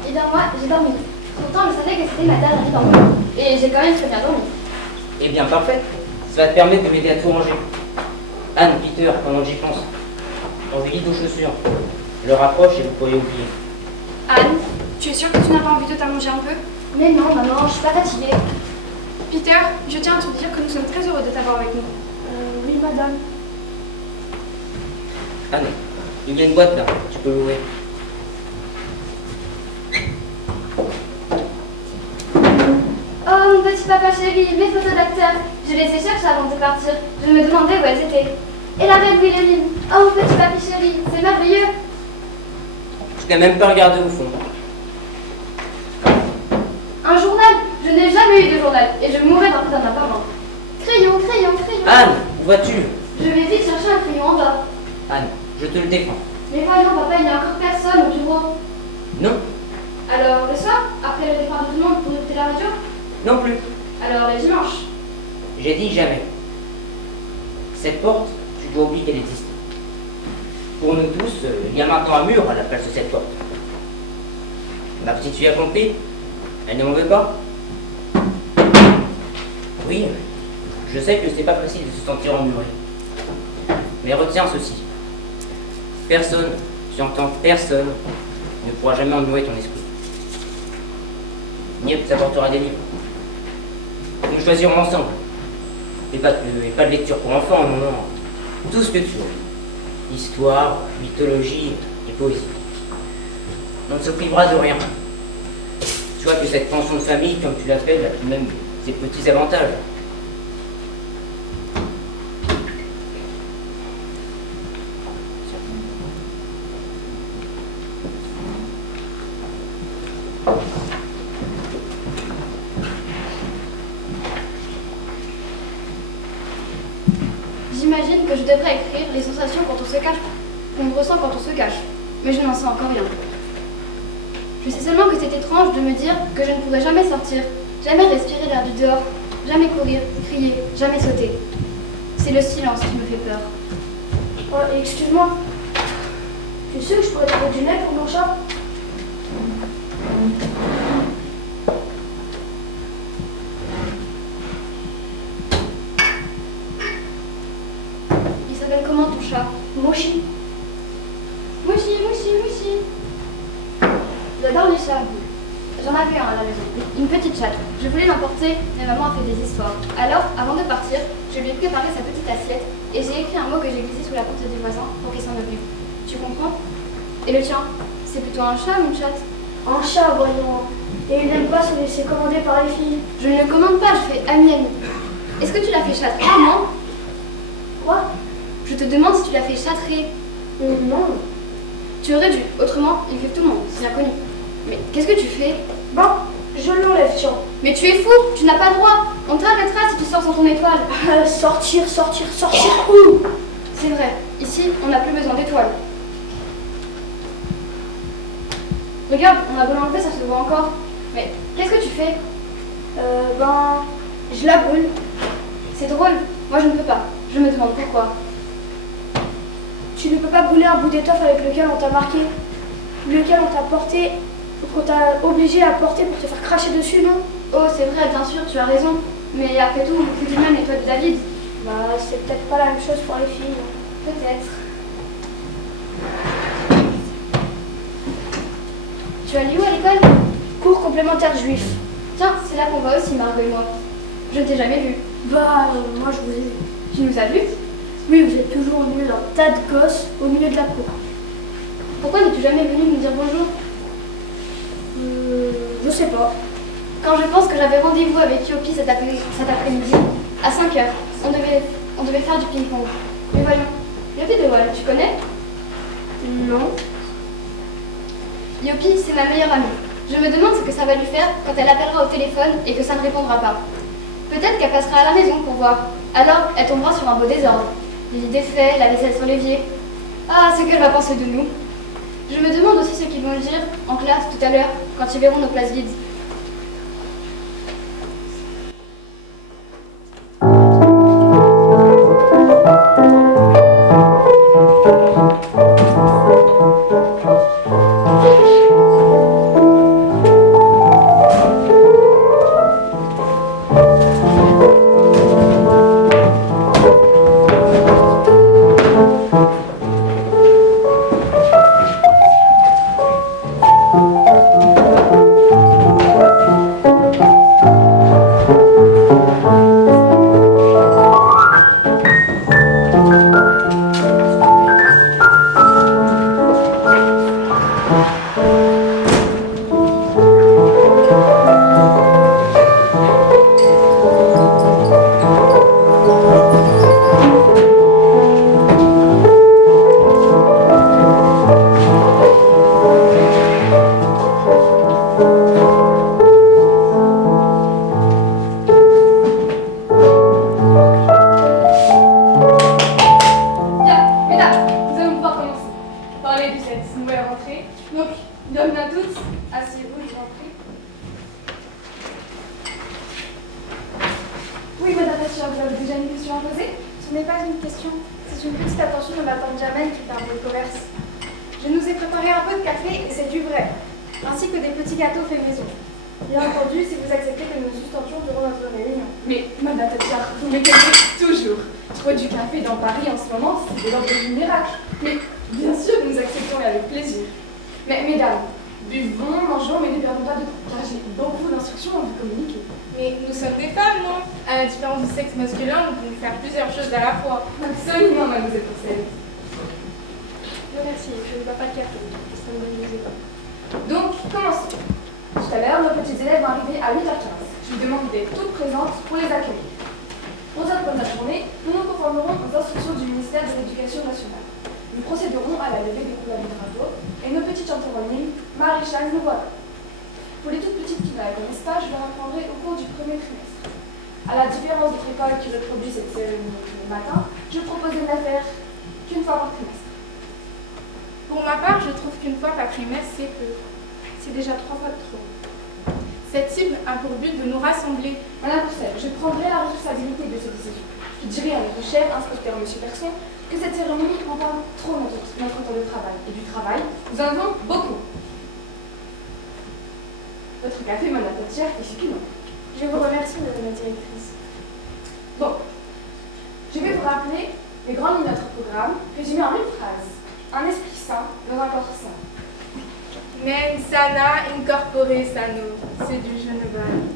Eh bien moi, j'ai dormi. Pourtant, je savais que c'était ma dernière nuit dormir. Et j'ai quand même très bien dormi. Eh bien, parfait. Ça va te permettre de m'aider à tout ranger. Anne, Peter, pendant que j'y pense. Dans des guides aux chaussures. Je le rapproche et vous pourriez oublier. Anne, tu es sûre que tu n'as pas envie de t'allonger un peu? Mais non, maman, je suis pas fatiguée. Peter, je tiens à te dire que nous sommes très heureux de t'avoir avec nous. Oui, madame. Anne, il y a une boîte là, tu peux l'ouvrir. Oh, mon petit papa chéri, mes photos d'acteurs. Je les ai cherchées avant de partir. Je me demandais où elles étaient. Et la belle Wilhelmine. Oh, mon petit papy chéri, c'est merveilleux. Je n'ai même pas regardé au fond. Un journal. Je n'ai jamais eu de journal. Et je mourrais d'un coup d'un appareil. Crayon, crayon, crayon. Anne, où vas-tu? Je vais vite chercher un crayon en bas. Anne, je te le défends. Mais voyons, papa, il n'y a encore personne au bureau. Non. Alors le soir, après le départ de tout le monde pour écouter la radio? Non plus. Alors le dimanche? J'ai dit jamais. Cette porte, tu dois oublier qu'elle existe. Pour nous tous, il y a maintenant un mur à la place de cette porte. Ma petite fille a compris. Elle ne m'en veut pas. Oui, je sais que c'est pas facile de se sentir emmuré. Mais retiens ceci. Personne, tu entends personne, ne pourra jamais emmurer ton esprit. Niep t'apportera des livres. Nous choisirons ensemble. Et pas de lecture pour enfants, non, non. Tout ce que tu veux. Histoire, mythologie et poésie. On ne se privera de rien. Tu vois que cette pension de famille, comme tu l'appelles, a tout de même ses petits avantages. J'imagine que je devrais écrire les sensations quand on se cache, qu'on ressent quand on se cache, mais je n'en sais encore rien. Je sais seulement que c'est étrange de me dire que je ne pourrai jamais sortir, jamais respirer l'air du dehors, jamais courir, crier, jamais sauter. C'est le silence qui me fait peur. Oh, excuse-moi. Tu sais que je pourrais trouver du lait pour mon chat? Il s'appelle comment ton chat? Moshi. Moshi, Moshi, Moshi. J'adore les chats. J'en avais un à la maison, une petite chatte. Je voulais l'emporter, mais maman a fait des histoires. Alors, avant de partir, je lui ai préparé sa petite assiette et j'ai écrit un mot que j'ai glissé sous la porte du voisin pour qu'il s'en occupe. Tu comprends? Et le tien? C'est plutôt un chat ou une chatte? Un chat, voyons. Et il n'aime pas se laisser commander par les filles. Je ne le commande pas, je fais ami-ami. Est-ce que tu l'as fait châtrer, maman? Quoi? Je te demande si tu l'as fait châtrer. Non. Tu aurais dû, autrement, il fait tout le monde, c'est bien connu. Mais qu'est-ce que tu fais? Bon, je l'enlève, tiens. Mais tu es fou, tu n'as pas droit. On t'arrêtera si tu sors sans ton étoile. Sortir où? C'est vrai, ici, on n'a plus besoin d'étoiles. Regarde, on a beau l'enlever, ça se voit encore. Mais qu'est-ce que tu fais? Je la brûle. C'est drôle, moi je ne peux pas. Je me demande pourquoi. Tu ne peux pas brûler un bout d'étoffe avec lequel on t'a marqué, lequel on t'a porté, qu'on t'a obligé à porter pour te faire cracher dessus, non? Oh, c'est vrai, bien sûr, tu as raison. Mais après tout, on fait du même l'étoile de David. Bah, c'est peut-être pas la même chose pour les filles. Peut-être. Tu allais où à l'école? Cours complémentaire juif. Tiens, c'est là qu'on va aussi, Margot et moi. Je ne t'ai jamais vu. Bah, moi je vous ai vu. Tu nous as vus? Oui, vous êtes toujours au milieu d'un tas de gosses au milieu de la cour. Pourquoi n'es-tu jamais venu nous dire bonjour? Je sais pas. Quand je pense que j'avais rendez-vous avec Yopi cet après-midi, à 5h, on devait faire du ping-pong. Mais voyons, Yopi de Wall, tu connais? Non. Yopi, c'est ma meilleure amie. Je me demande ce que ça va lui faire quand elle appellera au téléphone et que ça ne répondra pas. Peut-être qu'elle passera à la maison pour voir. Alors, elle tombera sur un beau désordre. Les lits défaits, la vaisselle sur l'évier. Ah, ce qu'elle va penser de nous. Je me demande aussi ce qu'ils vont dire en classe tout à l'heure, quand ils verront nos places vides. parler de cette nouvelle rentrée. Donc, bienvenue à toutes. Asseyez-vous, je vous en prie. Oui, madame la chère, vous avez déjà une question à poser? Ce n'est pas une question, c'est une petite attention de ma tante Jamel qui parle de commerce. Je nous ai préparé un peu de café et c'est du vrai, ainsi que des petits gâteaux faits maison. Bien entendu, si vous acceptez que nous sustentions durant notre réunion. Mais, madame Tatiana, vous m'écoutez toujours. Trouver du café dans Paris en ce moment, c'est de l'ordre du miracle. Mais, bien sûr, nous acceptons avec plaisir. Mais, mesdames, buvons, mangeons, mais ne perdons pas de temps, car j'ai beaucoup d'instructions à vous communiquer. Mais nous sommes des femmes, non? À la différence du sexe masculin, nous pouvons faire plusieurs choses à la fois. Absolument, mademoiselle Courcelles. Merci, je ne bois pas de café, ça me donne des états. Donc, commençons. Tout à l'heure, nos petits élèves vont arriver à 8h15. Je vous demande d'être toutes présentes pour les accueillir. Aux autres de la journée, nous nous conformerons aux instructions du ministère de l'Éducation nationale. Nous procéderons à la levée des couleurs du drapeau et nos petites chanteurs en ligne, Maréchal, nous voilà. Pour les toutes petites qui ne la connaissent pas, je leur apprendrai au cours du premier trimestre. À la différence d'autres écoles qui reproduisent cette cérémonie le matin, je propose de ne la faire qu'une fois par trimestre. Pour ma part, je trouve qu'une fois par trimestre, c'est peu. C'est déjà 3 fois de trop. Cette cible a pour but de nous rassembler. Madame Courcelles, je prendrai la responsabilité de cette décision. Je dirai à notre cher inspecteur M. Persson que cette cérémonie prend pas trop notre temps de travail. Et du travail, nous en avons beaucoup. Votre café, madame Tatiana, est succulent. Je vous remercie, madame la directrice. Bon, je vais vous rappeler les grandes lignes de notre programme, résumées en une phrase. Un esprit sain dans un corps sain. Men sana incorpore sano. C'est du Geneval.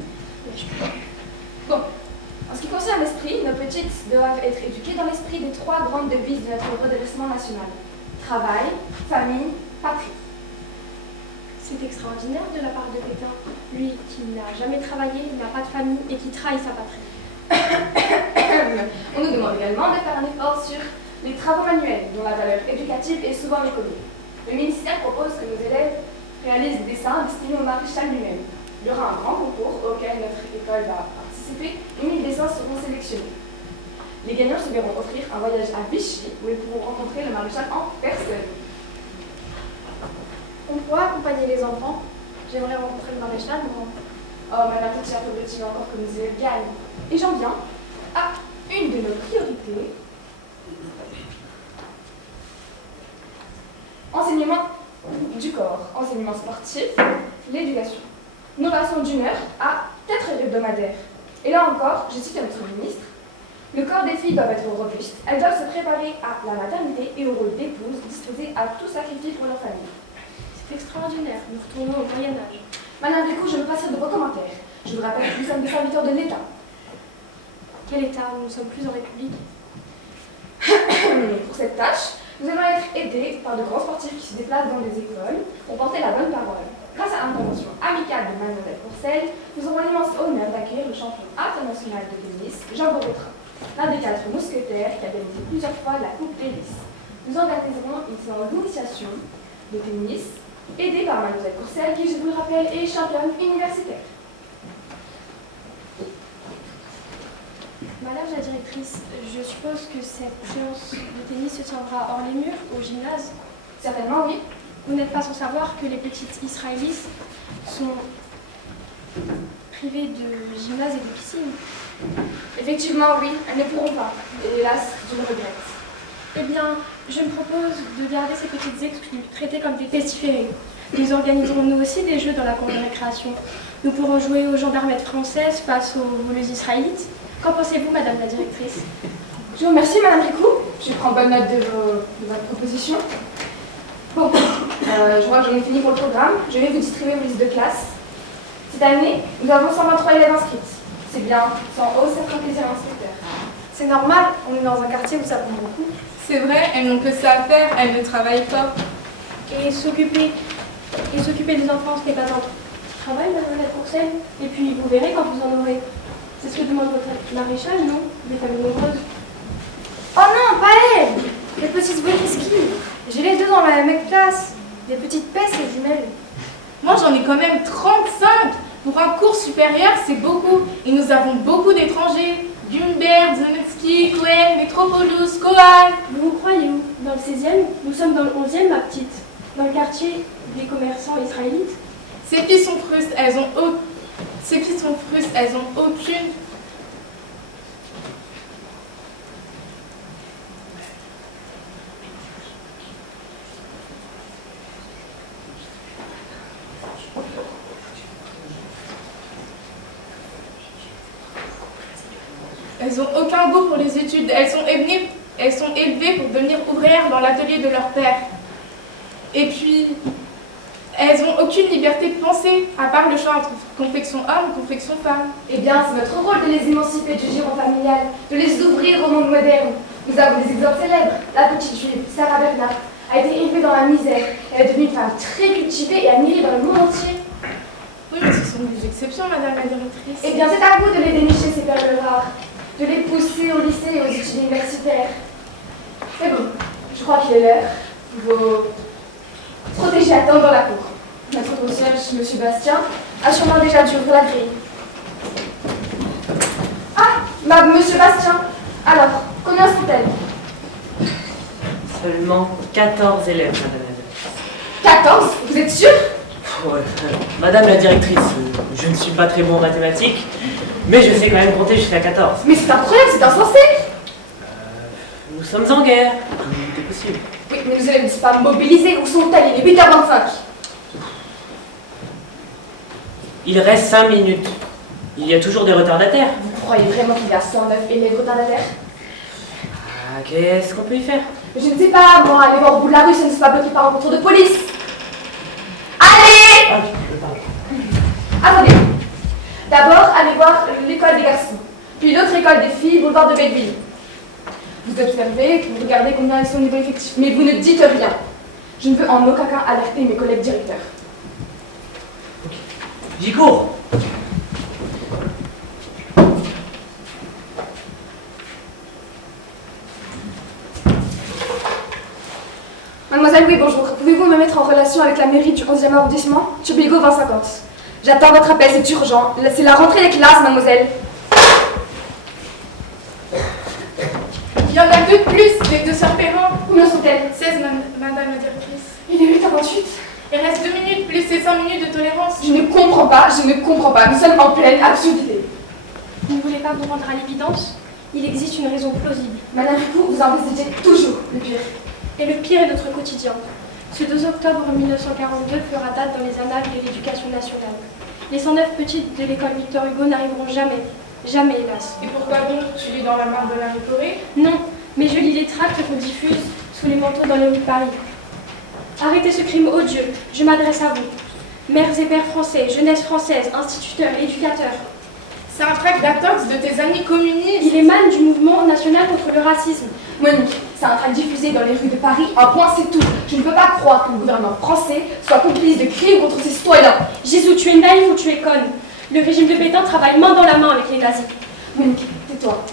Bon, en ce qui concerne l'esprit, nos petites doivent être éduquées dans l'esprit des 3 grandes devises de notre redressement national. Travail, famille, patrie. C'est extraordinaire de la part de Pétain, lui qui n'a jamais travaillé, n'a pas de famille et qui trahit sa patrie. On nous demande également de faire un effort sur les travaux manuels, dont la valeur éducative est souvent méconnue. Le ministère propose que nos élèves réalisent des dessins destinés au maréchal lui-même. Il y aura un grand concours auquel notre école va participer et 1000 dessins seront sélectionnés. Les gagnants se verront offrir un voyage à Vichy où ils pourront rencontrer le maréchal en personne. On pourra accompagner les enfants. J'aimerais rencontrer le maréchal, moi. Oh, madame Tatiana, faudrait-il encore que nos élèves gagnent. Et j'en viens à une de nos priorités. Enseignement du corps, enseignement sportif, l'éducation. Nous passons d'1 heure à 4 heures hebdomadaires. Et là encore, je cite notre ministre, le corps des filles doit être robuste, elles doivent se préparer à la maternité et au rôle d'épouse, disposées à tout sacrifier pour leur famille. C'est extraordinaire, nous retournons au Moyen-Âge. Madame Descoux, je me passerai de vos commentaires. Je vous rappelle que nous sommes des serviteurs de l'État. Quel État? Nous ne sommes plus en République. Pour cette tâche, nous allons être aidés par de grands sportifs qui se déplacent dans les écoles pour porter la bonne parole. Grâce à l'intervention amicale de Mademoiselle Courcelles, nous aurons l'immense honneur d'accueillir le champion international de tennis, Jean Beauretrin, l'un des 4 mousquetaires qui a gagné plusieurs fois la Coupe Davis. Nous organiserons une séance d'initiation de tennis, aidée par Mademoiselle Courcelles, qui, je vous le rappelle, est championne universitaire. Madame la directrice, je suppose que cette séance de tennis se tiendra hors les murs, au gymnase? Certainement, oui. Vous n'êtes pas sans savoir que les petites israélites sont privées de gymnase et de piscine. Effectivement, oui, elles ne pourront pas. Et hélas, je le regrette. Eh bien, je me propose de garder ces petites exclus, traitées comme des pestiférés. Nous organiserons nous aussi des jeux dans la cour de récréation. Nous pourrons jouer aux gendarmettes françaises face aux voleuses israélites. Qu'en pensez-vous, madame la directrice? Je vous remercie, madame Ricou. Je prends bonne note de votre proposition. Bon, je vois que j'en ai fini pour le programme. Je vais vous distribuer vos listes de classe. Cette année, nous avons 123 élèves inscrits. C'est bien, sans hausse, ça fera plaisir à l'inspecteur. C'est normal, on est dans un quartier où ça prend beaucoup. C'est vrai, elles n'ont que ça à faire, elles ne travaillent pas. Et s'occuper des enfants, ce n'est pas tant travail, mademoiselle Courcelles. Et puis, vous verrez quand vous en aurez. C'est ce que demande votre maréchal, non? Des familles nombreuses. Oh non, pas elle! Les petites Bokiski. J'ai les deux dans la même classe. Des petites pestes et jumelles. Moi, j'en ai quand même 35. Pour un cours supérieur, c'est beaucoup. Et nous avons beaucoup d'étrangers. Gumbert, Wolinski, Cohen, Métropoulos, Coal. Vous vous croyez où? Dans le 16e? Nous sommes dans le 11e, ma petite. Dans le quartier des commerçants israélites. Ces filles sont frustes, elles ont aucune... Elles n'ont aucun goût pour les études. Elles sont élevées pour devenir ouvrières dans l'atelier de leur père. Et puis, elles n'ont aucune liberté de penser, à part le choix entre confection homme ou confection femme. Eh bien, c'est notre rôle de les émanciper du giron familial, de les ouvrir au monde moderne. Nous avons des exemples célèbres. La petite juive, Sarah Bernhardt, a été élevée dans la misère. Elle est devenue une femme très cultivée et admirée dans le monde entier. Oui, mais ce sont des exceptions, madame la directrice. Eh bien, c'est à vous de les dénicher, ces perles rares, de les pousser au lycée et aux études universitaires. Mais bon, je crois qu'il est l'heure. Vos protégés attendent dans la cour. Notre concierge, M. Bastien, a sûrement déjà dû ouvrir la grille. Ah, Monsieur Bastien, alors, combien sont-elles? Seulement 14 élèves, madame la directrice. 14? Vous êtes sûr? Ouais, madame la directrice, je ne suis pas très bon en mathématiques, mais je sais quand même compter jusqu'à 14. Mais c'est incroyable, c'est insensé! Nous sommes en guerre, tout est possible. Oui, mais nous allons pas mobiliser. Où sont-elles? Il est 8h25. Il reste 5 minutes. Il y a toujours des retardataires. Vous croyez vraiment qu'il y a 109 élèves retardataires? Ah, qu'est-ce qu'on peut y faire? Je ne sais pas, moi, aller voir au bout de la rue, ça ne se pas bloqué par un contrôle de police. Allez! Attendez. D'abord, allez voir l'école des garçons, puis l'autre école des filles, boulevard de Belleville. Vous observez, vous regardez combien elles sont au niveau effectif, mais vous ne dites rien. Je ne veux en aucun cas alerter mes collègues directeurs. J'y cours! Mademoiselle, oui, bonjour. Pouvez-vous me mettre en relation avec la mairie du 11e arrondissement, Chubigo 2050? J'attends votre appel, c'est urgent. C'est la rentrée des classes, mademoiselle. Il y en a deux de plus, les deux sœurs Perrin. Combien sont-elles? 16, madame la directrice. Il est 8h28. Il reste 2 minutes, plus ces 5 minutes de tolérance. Je ne comprends pas, je ne comprends pas. Nous sommes en pleine absurdité. Vous ne voulez pas vous rendre à l'évidence? Il existe une raison plausible. Madame Ricou, vous investiguez toujours le pire. Et le pire est notre quotidien. Ce 2 octobre 1942 fera date dans les annales de l'éducation nationale. Les 109 petites de l'école Victor Hugo n'arriveront jamais. Jamais, hélas. Et pourquoi donc? Tu lis dans la mare de la Rétorée? Non, mais je lis les tracts qu'on diffuse sous les manteaux dans les rues de Paris. Arrêtez ce crime odieux. Je m'adresse à vous. Mères et pères français, jeunesse française, instituteurs, éducateurs. C'est un tract d'atox de tes amis communistes. Il émane du mouvement national contre le racisme. Monique, c'est un tract diffusé dans les rues de Paris. Un point, c'est tout. Je ne peux pas croire que le gouvernement français soit complice de crimes contre ses citoyens. Jésus, tu es naïf ou tu es conne. Le régime de Pétain travaille main dans la main avec les nazis. Monique, tais-toi.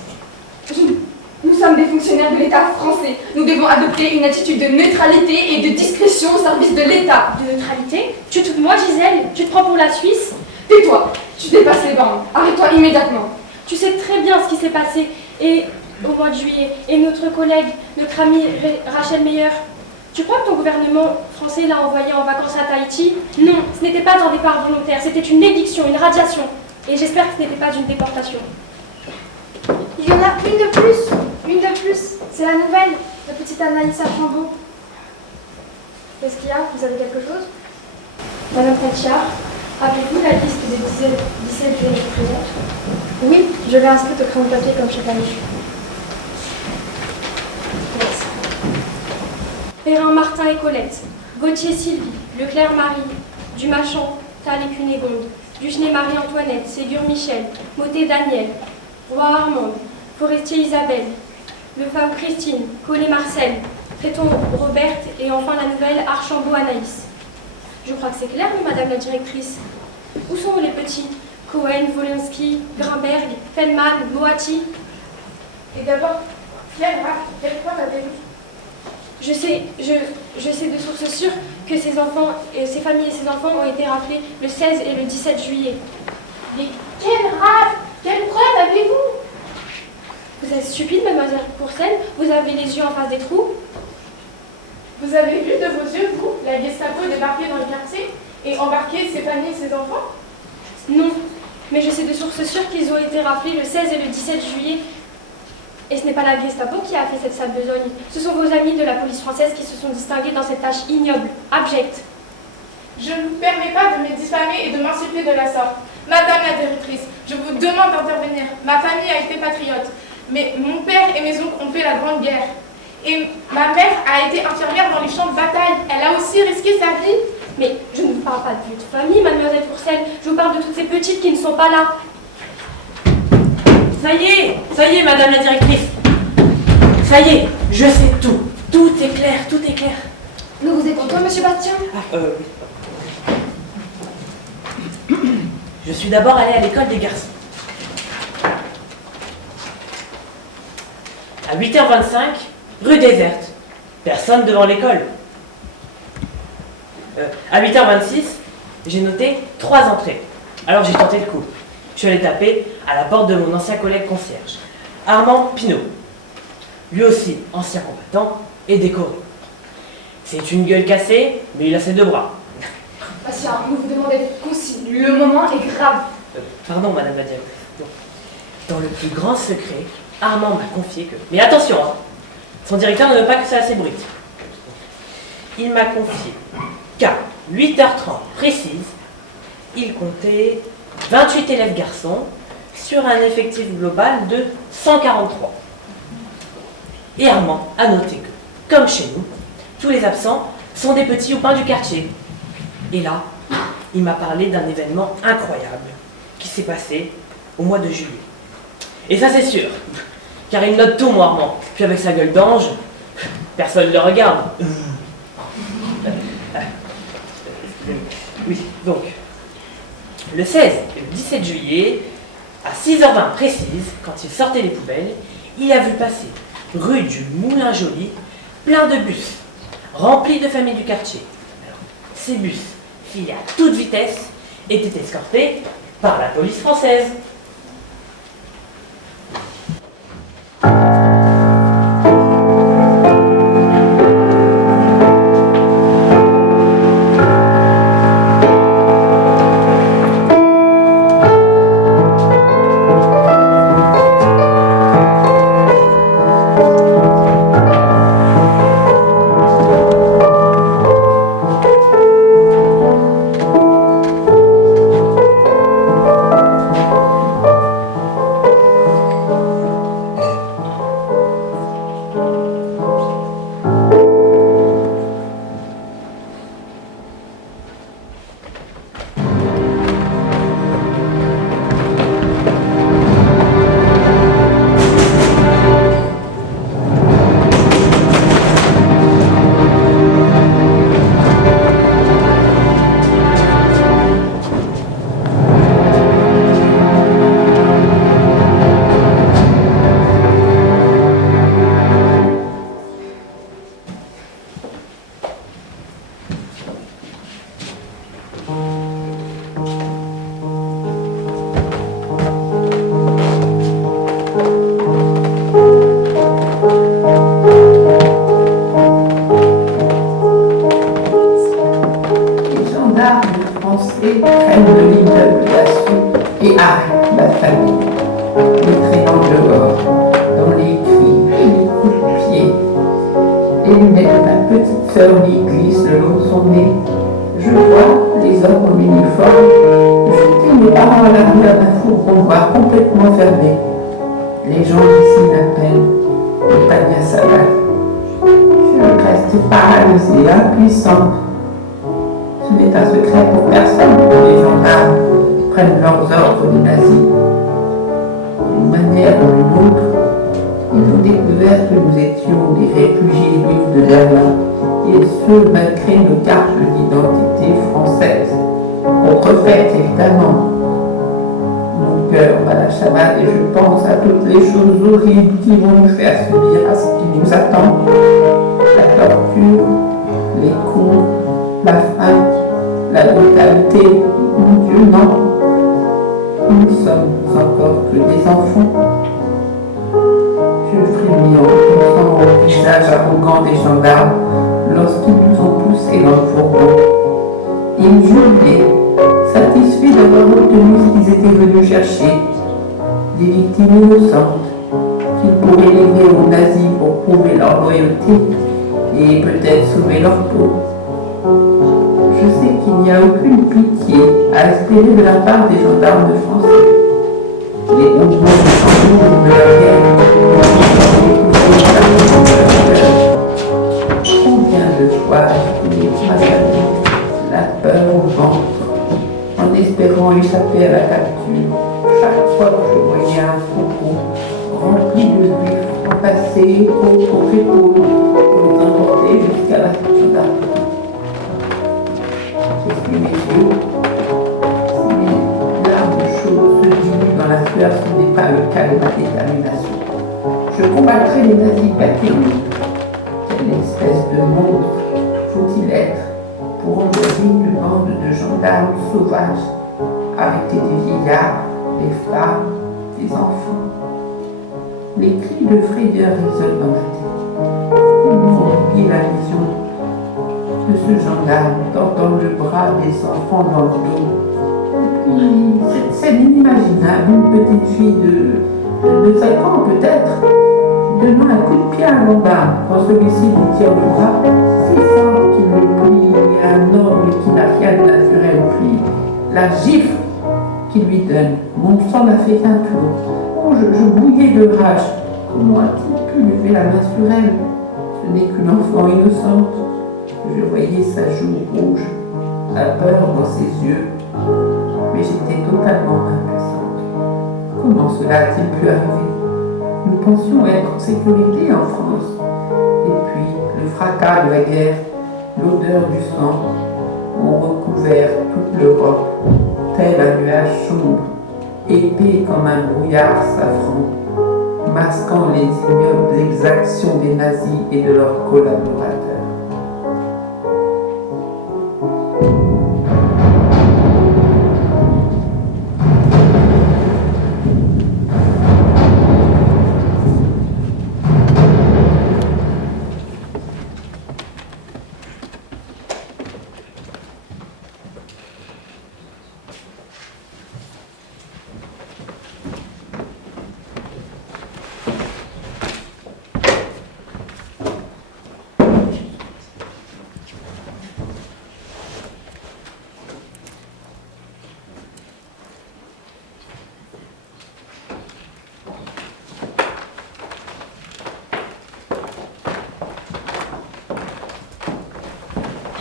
Nous sommes des fonctionnaires de l'État français. Nous devons adopter une attitude de neutralité et de discrétion au service de l'État. De neutralité? Tu te fous de moi, Gisèle? Tu te prends pour la Suisse? Tais-toi. Tu dépasses les bornes. Arrête-toi immédiatement. Tu sais très bien ce qui s'est passé au mois de juillet. Et notre collègue, notre amie Rachel Meyer. Tu crois que ton gouvernement français l'a envoyé en vacances à Tahiti? Non, ce n'était pas un départ volontaire. C'était une éviction, une radiation. Et j'espère que ce n'était pas une déportation. Il y en a une de plus. Une de plus. C'est la nouvelle de petite Anaïs Archambault. Qu'est-ce qu'il y a? Vous avez quelque chose? Madame Peltiard, avez-vous la liste des 17 jeunes présentes? Oui, je l'ai inscrite au crayon de papier comme chaque année. Merci. Perrin, Martin et Colette, Gauthier Sylvie, Leclerc Marie, Dumachamp, Tal et Cunégonde, Duchenet Marie-Antoinette, Ségur Michel, Motet Daniel, Roi Armande, Forestier Isabelle, Lefebvre Christine, Collet Marcel, Tréton Roberte et enfin la nouvelle Archambault Anaïs. Je crois que c'est clair, mais madame la directrice. Où sont les petits? Cohen, Wolinski, Grimberg, Feldman, Moati. Et d'abord, quel point avez-vous? Je sais de sources sûres que ces enfants, ces familles et ces enfants ont été rappelés le 16 et le 17 juillet. Mais quelle rage! Quelle preuve avez-vous? Vous êtes stupide, mademoiselle Courcelles? Vous avez les yeux en face des trous? Vous avez vu de vos yeux, vous, la Gestapo débarquer dans le quartier et embarquer Stéphanie et ses enfants? Non, mais je sais de sources sûres qu'ils ont été rappelés le 16 et le 17 juillet. Et ce n'est pas la Gestapo qui a fait cette sale besogne. Ce sont vos amis de la police française qui se sont distingués dans cette tâche ignoble, abjecte. Je ne vous permets pas de me diffamer et de m'insulter de la sorte. Madame la directrice, je vous demande d'intervenir. Ma famille a été patriote, mais mon père et mes oncles ont fait la Grande Guerre. Et ma mère a été infirmière dans les champs de bataille. Elle a aussi risqué sa vie. Mais je ne vous parle pas de votre famille, mademoiselle Courcelles. Je vous parle de toutes ces petites qui ne sont pas là. Ça y est, madame la directrice. Ça y est, je sais tout. Tout est clair, tout est clair. Nous vous écoutons, monsieur Bastien. Oui. Je suis d'abord allée à l'école des garçons. À 8h25, rue déserte. Personne devant l'école. À 8h26, j'ai noté 3 entrées. Alors j'ai tenté le coup. Je suis allé taper à la porte de mon ancien collègue concierge, Armand Pinault. Lui aussi, ancien combattant et décoré. C'est une gueule cassée, mais il a ses 2 bras. Bastien, nous vous demandons d'être concis. Le moment est grave. Pardon, madame la directrice. Dans le plus grand secret, Armand m'a confié que... Mais attention, hein, son directeur ne veut pas que ça s'ébruite. Il m'a confié qu'à 8h30 précise, il comptait 28 élèves garçons sur un effectif global de 143. Et Armand a noté que, comme chez nous, tous les absents sont des petits houpins du quartier. Et là, il m'a parlé d'un événement incroyable qui s'est passé au mois de juillet. Et ça c'est sûr, car il note tout, moi, Armand. Puis avec sa gueule d'ange, personne ne le regarde. Oui, donc, le 16 et le 17 juillet, à 6h20 précise, quand il sortait les poubelles, il a vu passer, rue du Moulin Joli, plein de bus, remplis de familles du quartier. Alors, ces bus, filés à toute vitesse, étaient escortés par la police française. Les gens ici m'appellent le panier à salade. Je reste paralysée, impuissante. Ce n'est un secret pour personne que les gendarmes prennent leurs ordres des nazis. D'une manière ou d'une autre, ils ont découvert que nous étions des réfugiés juifs de Berlin, et ce malgré nos cartes d'identité françaises. Contrefaite évidemment. Mon cœur bat la chamade et je pense à toutes les choses horribles qui vont nous faire subir à ce qui nous attend. La torture, les coups, la faim, la brutalité. Mon Dieu, non. Nous ne sommes encore que des enfants. visage arrogant des gendarmes lorsqu'ils nous ont poussés dans le fourgon. Ils juraient, satisfaits d'avoir obtenu ce qu'ils étaient venus chercher, des victimes innocentes qu'ils pourraient livrer aux nazis pour prouver leur loyauté et peut-être sauver leur peau. Je sais qu'il n'y a aucune pitié à espérer de la part des gendarmes français. Les hondements du tambour de la guerre combien de fois j'ai massacré la peur au ventre en espérant échapper à la capture. Chaque fois que je voyais un fourgon rempli de juifs entassés épaule contre épaule pour les emporter jusqu'à la gendarmerie. J'essuie mes yeux. Si mes larmes chaudes se diluent dans la sueur, ce n'est pas le cas de ma détermination. Je combattrai les nazis bâtiment. Quelle espèce de monstre faut-il être pour envoyer une bande de gendarmes sauvages, arrêter des vieillards, des femmes, des enfants? Les cris de frayeur résonnent dans ma tête. Comment oublier la vision de ce gendarme tordant le bras des enfants dans le dos? Et puis, cette scène inimaginable, une petite fille de 5 ans peut-être, donnant un coup de pied à un gendarme quand celui-ci lui tire le bras si fort qu'il le plie, et un homme qui n'a rien de naturel plie. La gifle qu'il lui donne, mon sang m'a fait un plomb. Oh, je bouillais de rage. Comment a-t-il pu lever la main sur elle? Ce n'est qu'une enfant innocente. Je voyais sa joue rouge, la peur dans ses yeux, mais j'étais totalement impuissante. Comment cela a-t-il pu arriver? Nous pensions être en sécurité en France. Et puis, le fracas de la guerre, l'odeur du sang, ont recouvert toute l'Europe, tel un nuage sombre, épais comme un brouillard safran, masquant les ignobles exactions des nazis et de leurs collaborateurs.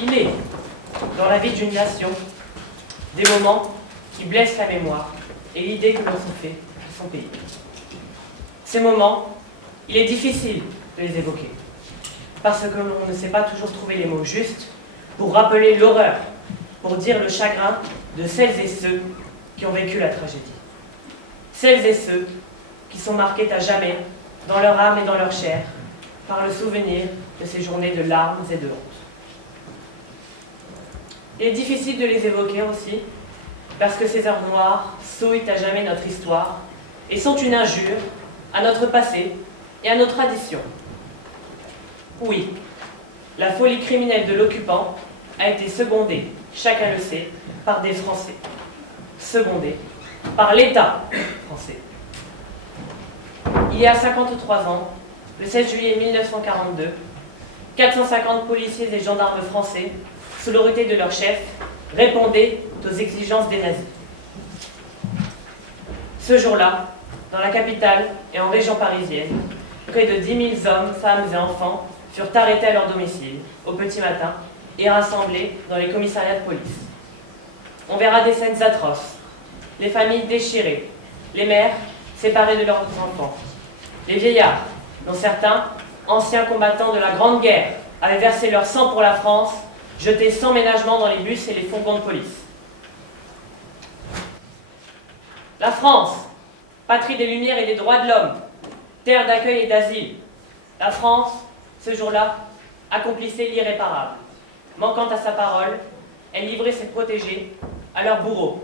Il est, dans la vie d'une nation, des moments qui blessent la mémoire et l'idée que l'on se fait de son pays. Ces moments, il est difficile de les évoquer, parce que l'on ne sait pas toujours trouver les mots justes pour rappeler l'horreur, pour dire le chagrin de celles et ceux qui ont vécu la tragédie. Celles et ceux qui sont marqués à jamais, dans leur âme et dans leur chair, par le souvenir de ces journées de larmes et de honte. Il est difficile de les évoquer aussi, parce que ces heures noires souillent à jamais notre histoire et sont une injure à notre passé et à nos traditions. Oui, la folie criminelle de l'occupant a été secondée, chacun le sait, par des Français. Secondée par l'État français. Il y a 53 ans, le 16 juillet 1942, 450 policiers et gendarmes français, sous l'autorité de leur chef, répondaient aux exigences des nazis. Ce jour-là, dans la capitale et en région parisienne, près de 10 000 hommes, femmes et enfants furent arrêtés à leur domicile, au petit matin, et rassemblés dans les commissariats de police. On verra des scènes atroces, les familles déchirées, les mères séparées de leurs enfants, les vieillards, dont certains, anciens combattants de la Grande Guerre, avaient versé leur sang pour la France, jetés sans ménagement dans les bus et les fourgons de police. La France, patrie des Lumières et des droits de l'homme, terre d'accueil et d'asile. La France, ce jour-là, accomplissait l'irréparable. Manquant à sa parole, elle livrait ses protégés à leurs bourreaux.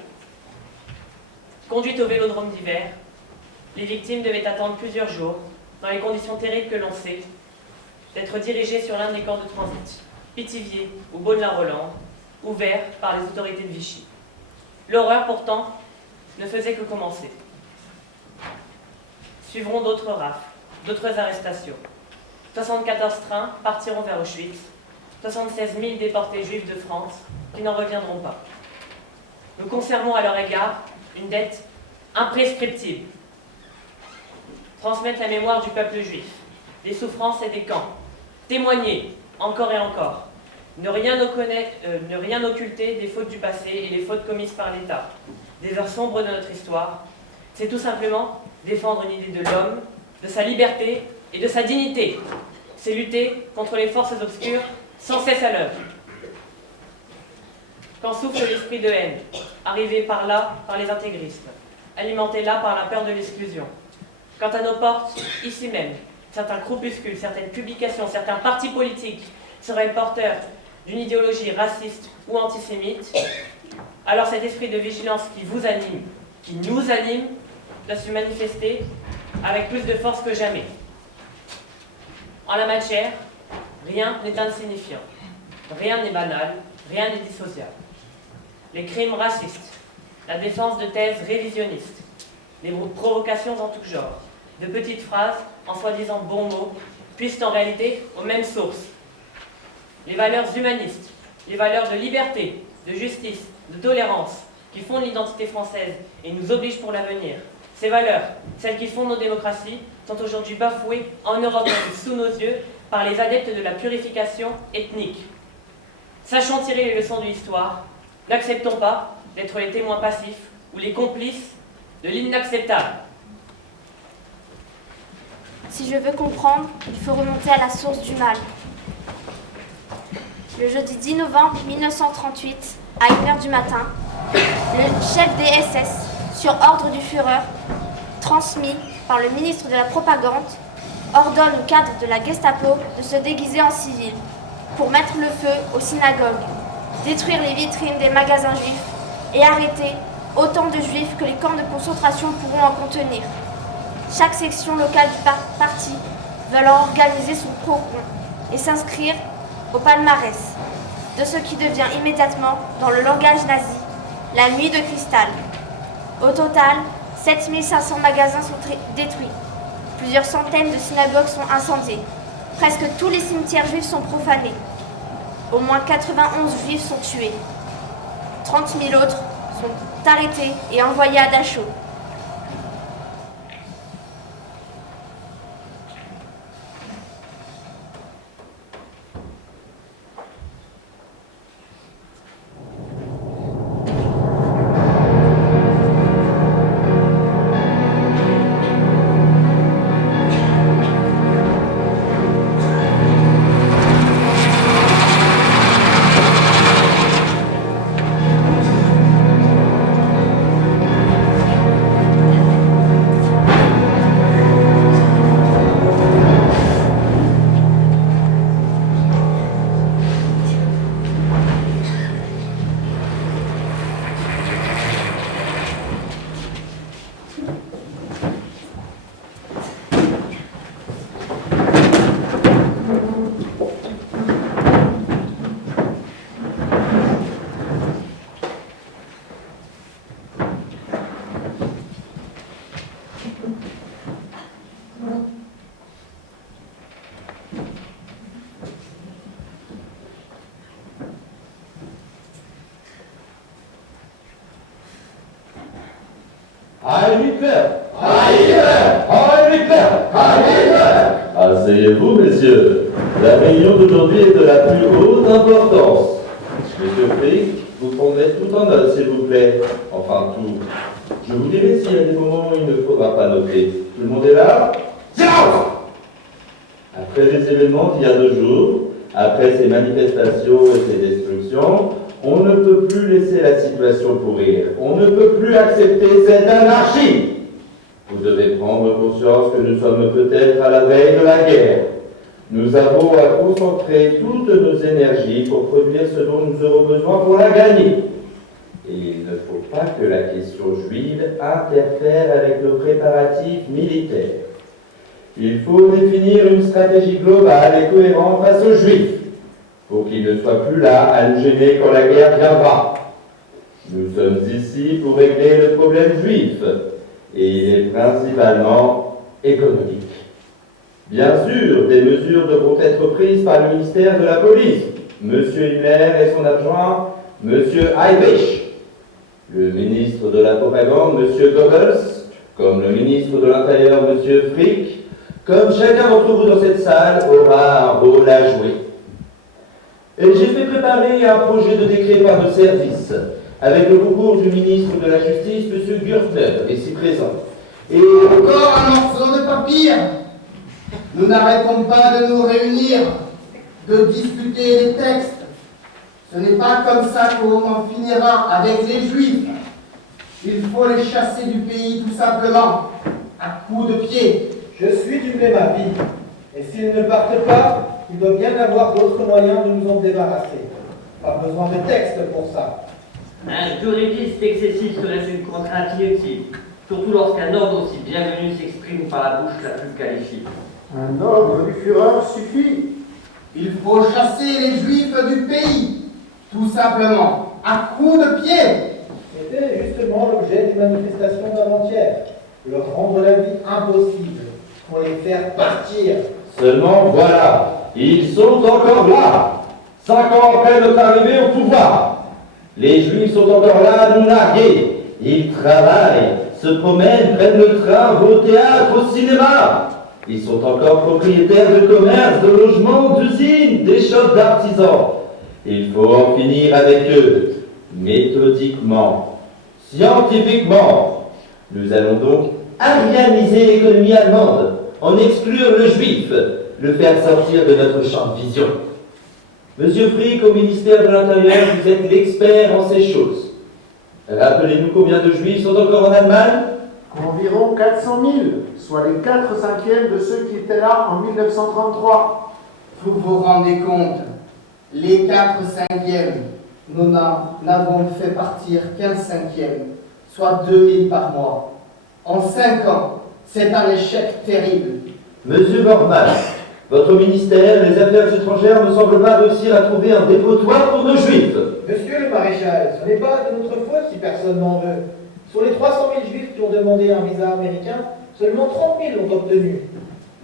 Conduites au vélodrome d'hiver, les victimes devaient attendre plusieurs jours, dans les conditions terribles que l'on sait, d'être dirigés sur l'un des camps de transit, Pithiviers ou Beaune-la-Rolande, ouverts par les autorités de Vichy. L'horreur, pourtant, ne faisait que commencer. Suivront d'autres rafles, d'autres arrestations. 74 trains partiront vers Auschwitz, 76 000 déportés juifs de France qui n'en reviendront pas. Nous conservons à leur égard une dette imprescriptible. Transmettre la mémoire du peuple juif, des souffrances et des camps. Témoigner, encore et encore. Ne rien occulter des fautes du passé et les fautes commises par l'État, des heures sombres de notre histoire. C'est tout simplement défendre une idée de l'homme, de sa liberté et de sa dignité. C'est lutter contre les forces obscures sans cesse à l'œuvre. Quand souffle l'esprit de haine, arrivé par là par les intégristes, alimenté là par la peur de l'exclusion. Quant à nos portes, ici même, certains groupuscules, certaines publications, certains partis politiques seraient porteurs d'une idéologie raciste ou antisémite, alors cet esprit de vigilance qui vous anime, qui nous anime, doit se manifester avec plus de force que jamais. En la matière, rien n'est insignifiant, rien n'est banal, rien n'est dissociable. Les crimes racistes, la défense de thèses révisionnistes, les provocations en tout genre, de petites phrases en soi-disant bons mots, puissent en réalité aux mêmes sources. Les valeurs humanistes, les valeurs de liberté, de justice, de tolérance, qui fondent l'identité française et nous obligent pour l'avenir. Ces valeurs, celles qui fondent nos démocraties, sont aujourd'hui bafouées en Europe sous nos yeux par les adeptes de la purification ethnique. Sachons tirer les leçons de l'histoire. N'acceptons pas d'être les témoins passifs ou les complices de l'inacceptable. Si je veux comprendre, il faut remonter à la source du mal. Le jeudi 10 novembre 1938, à 1h du matin, le chef des SS, sur ordre du Führer, transmis par le ministre de la Propagande, ordonne aux cadres de la Gestapo de se déguiser en civil pour mettre le feu aux synagogues, détruire les vitrines des magasins juifs et arrêter autant de juifs que les camps de concentration pourront en contenir. Chaque section locale du parti veut alors organiser son pro-con et s'inscrire au palmarès de ce qui devient immédiatement, dans le langage nazi, la nuit de cristal. Au total, 7500 magasins sont détruits. Plusieurs centaines de synagogues sont incendiées. Presque tous les cimetières juifs sont profanés. Au moins 91 juifs sont tués. 30 000 autres sont arrêtés et envoyés à Dachau. Asseyez-vous, messieurs. La réunion d'aujourd'hui est de la plus haute importance. Monsieur Frick, vous prendrez tout en note, s'il vous plaît. Enfin, tout. Je vous dirai s'il y a des moments où il ne faudra pas noter. Tout le monde est là? Silence! Après les événements d'il y a 2 jours, après ces manifestations et ces destructions, on ne peut plus laisser la situation pourrir. On ne peut plus accepter cette anarchie. Vous devez prendre conscience que nous sommes peut-être à la veille de la guerre. Nous avons à concentrer toutes nos énergies pour produire ce dont nous aurons besoin pour la gagner. Et il ne faut pas que la question juive interfère avec nos préparatifs militaires. Il faut définir une stratégie globale et cohérente face aux Juifs, pour qu'ils ne soient plus là à nous gêner quand la guerre viendra. Nous sommes ici pour régler le problème juif, et il est principalement économique. Bien sûr, des mesures devront être prises par le ministère de la Police, M. Himmler et son adjoint, M. Heydrich, le ministre de la Propagande, M. Goebbels, comme le ministre de l'Intérieur, M. Frick, comme chacun d'entre vous dans cette salle aura un rôle à jouer. Et j'ai fait préparer un projet de décret par nos services, avec le concours du ministre de la Justice, M. Gürtner, ici présent. Et encore un morceau de papier. Nous n'arrêtons pas de nous réunir, de discuter des textes. Ce n'est pas comme ça qu'on en finira avec les Juifs. Il faut les chasser du pays tout simplement, à coups de pied. Je suis du même avis. Et s'ils ne partent pas, il doit bien avoir d'autres moyens de nous en débarrasser. Pas besoin de texte pour ça. Un juridiste excessif serait une contrainte inutile, surtout lorsqu'un ordre aussi bienvenu s'exprime par la bouche la plus qualifiée. Un ordre du Führer suffit. Il faut chasser les Juifs du pays, tout simplement, à coups de pied. C'était justement l'objet des manifestations d'avant-hier, leur rendre la vie impossible, pour les faire partir. Seulement voilà, ils sont encore là, 5 ans après notre arrivée au pouvoir. Les Juifs sont encore là à nous narguer. Ils travaillent, se promènent, prennent le train, vont au théâtre, au cinéma. Ils sont encore propriétaires de commerces, de logements, d'usines, des shops d'artisans. Il faut en finir avec eux, méthodiquement, scientifiquement. Nous allons donc arianiser l'économie allemande, en exclure le juif, le faire sortir de notre champ de vision. Monsieur Frick, au ministère de l'Intérieur, vous êtes l'expert en ces choses. Rappelez-nous combien de juifs sont encore en Allemagne? Environ 400 000, soit les 4/5 de ceux qui étaient là en 1933. Vous vous rendez compte, les 4/5, nous n'avons fait partir qu'un 5e, soit 2000 par mois. En 5 ans, c'est un échec terrible. Monsieur Bormann, votre ministère, les Affaires étrangères, ne semble pas réussir à trouver un dépotoir pour nos Juifs. Monsieur le maréchal, ce n'est pas de notre faute si personne n'en veut. Sur les 300 000 Juifs qui ont demandé un visa américain, seulement 30 000 l'ont obtenu.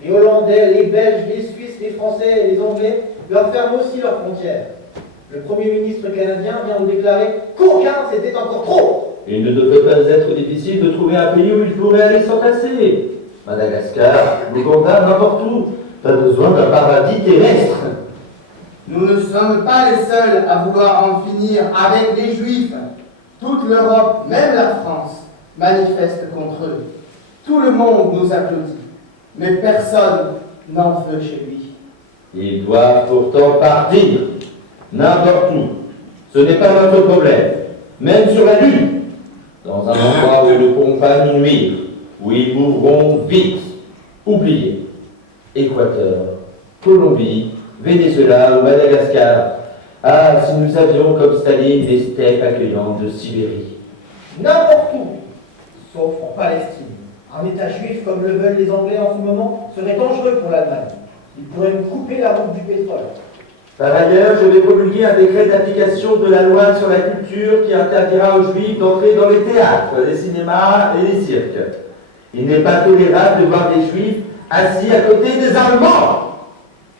Les Hollandais, les Belges, les Suisses, les Français et les Anglais doivent fermer aussi leurs frontières. Le Premier ministre canadien vient de déclarer qu'aucun c'était encore trop. Il ne devrait pas être difficile de trouver un pays où il pourrait aller s'entasser. Madagascar, l'Ouganda, n'importe où. Pas besoin d'un paradis terrestre. Nous ne sommes pas les seuls à vouloir en finir avec les Juifs. Toute l'Europe, même la France, manifeste contre eux. Tout le monde nous applaudit, mais personne n'en veut chez lui. Ils doivent pourtant partir, n'importe où. Ce n'est pas notre problème, même sur la Lune, dans un endroit où ils ne pourront pas nous nuire, où ils mourront vite. Oubliez. Équateur, Colombie, Venezuela ou Madagascar. Ah, si nous avions comme Staline des steppes accueillantes de Sibérie. N'importe où, sauf en Palestine. Un État juif comme le veulent les Anglais en ce moment serait dangereux pour l'Allemagne. Il pourrait nous couper la route du pétrole. Par ailleurs, je vais promulguer un décret d'application de la loi sur la culture qui interdira aux Juifs d'entrer dans les théâtres, les cinémas et les cirques. Il n'est pas tolérable de voir des Juifs assis à côté des Allemands.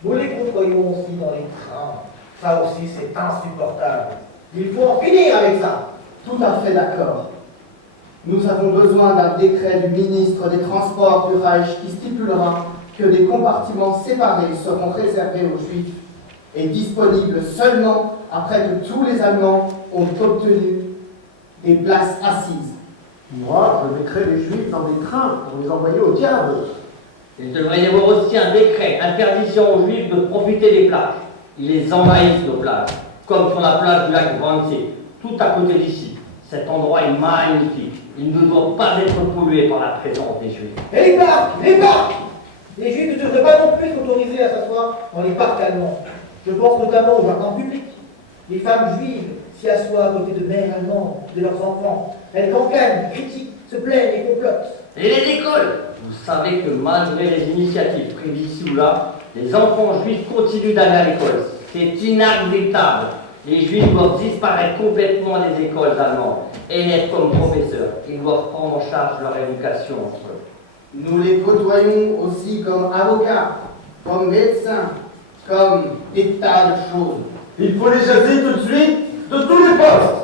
Nous les contrôlons aussi dans les trains. Ça aussi, c'est insupportable. Il faut en finir avec ça. Tout à fait d'accord. Nous avons besoin d'un décret du ministre des Transports du Reich qui stipulera que des compartiments séparés seront réservés aux Juifs et disponibles seulement après que tous les Allemands ont obtenu des places assises. Moi, je mettrais les Juifs dans des trains pour les envoyer au diable. Il devrait y avoir aussi un décret, interdiction aux Juifs de profiter des plages. Ils les envahissent, nos plages, comme sur la plage du lac Wannsee, tout à côté d'ici. Cet endroit est magnifique. Il ne doit pas être pollué par la présence des Juifs. Et les parcs! Les parcs! Les Juifs ne devraient pas non plus s'autoriser à s'asseoir dans les parcs allemands. Je pense notamment aux jardins publics. Les femmes juives s'y assoient à côté de mères allemandes, de leurs enfants. Elles campaignent, critiquent, se plaignent et complotent. Et les écoles? Vous savez que malgré les initiatives prises ici ou là, les enfants juifs continuent d'aller à l'école. C'est inacceptable. Les juifs doivent disparaître complètement des écoles allemandes et être comme professeurs. Ils doivent prendre en charge leur éducation entre eux. Nous les côtoyons aussi comme avocats, comme médecins, comme des tas de choses. Il faut les chasser tout de suite de tous les postes.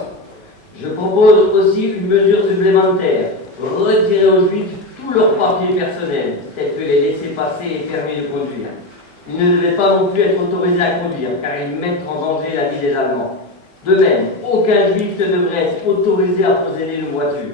Je propose aussi une mesure supplémentaire. Retirer aux juifs tous leurs papiers personnels, tels que les laissez-passer et permis de conduire. Ils ne devaient pas non plus être autorisés à conduire, car ils mettent en danger la vie des Allemands. De même, aucun juif ne devrait être autorisé à posséder une voiture.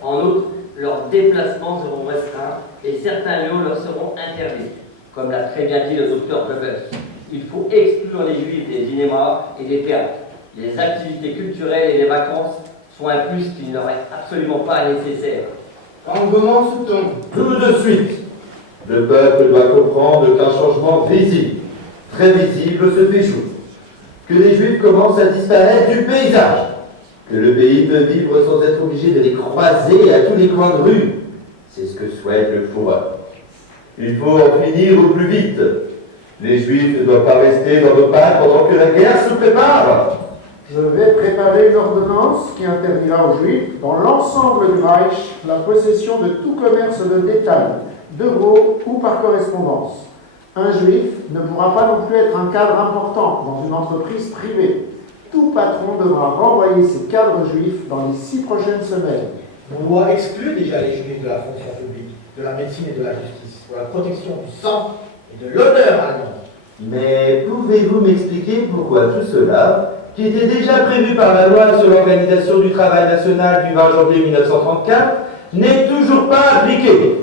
En outre, leurs déplacements seront restreints et certains lieux leur seront interdits. Comme l'a très bien dit le docteur Goebbels, il faut exclure les juifs des cinémas et des théâtres. Les activités culturelles et les vacances sont un plus qui ne leur est absolument pas nécessaire. Engouement sous ton. Tout de suite. Le peuple doit comprendre qu'un changement visible, très visible, se fait jour. Que les juifs commencent à disparaître du paysage. Que le pays peut vivre sans être obligé de les croiser à tous les coins de rue. C'est ce que souhaite le Führer. Il faut en finir au plus vite. Les juifs ne doivent pas rester dans nos pas pendant que la guerre se prépare. Je vais préparer une ordonnance qui interdira aux Juifs, dans l'ensemble du Reich, la possession de tout commerce de détail, d'euros ou par correspondance. Un Juif ne pourra pas non plus être un cadre important dans une entreprise privée. Tout patron devra renvoyer ses cadres juifs dans les 6 prochaines semaines. On doit exclure déjà les Juifs de la fonction publique, de la médecine et de la justice, pour la protection du sang et de l'honneur allemand. Mais pouvez-vous m'expliquer pourquoi tout cela, qui était déjà prévu par la loi sur l'organisation du travail national du 20 janvier 1934, n'est toujours pas appliqué?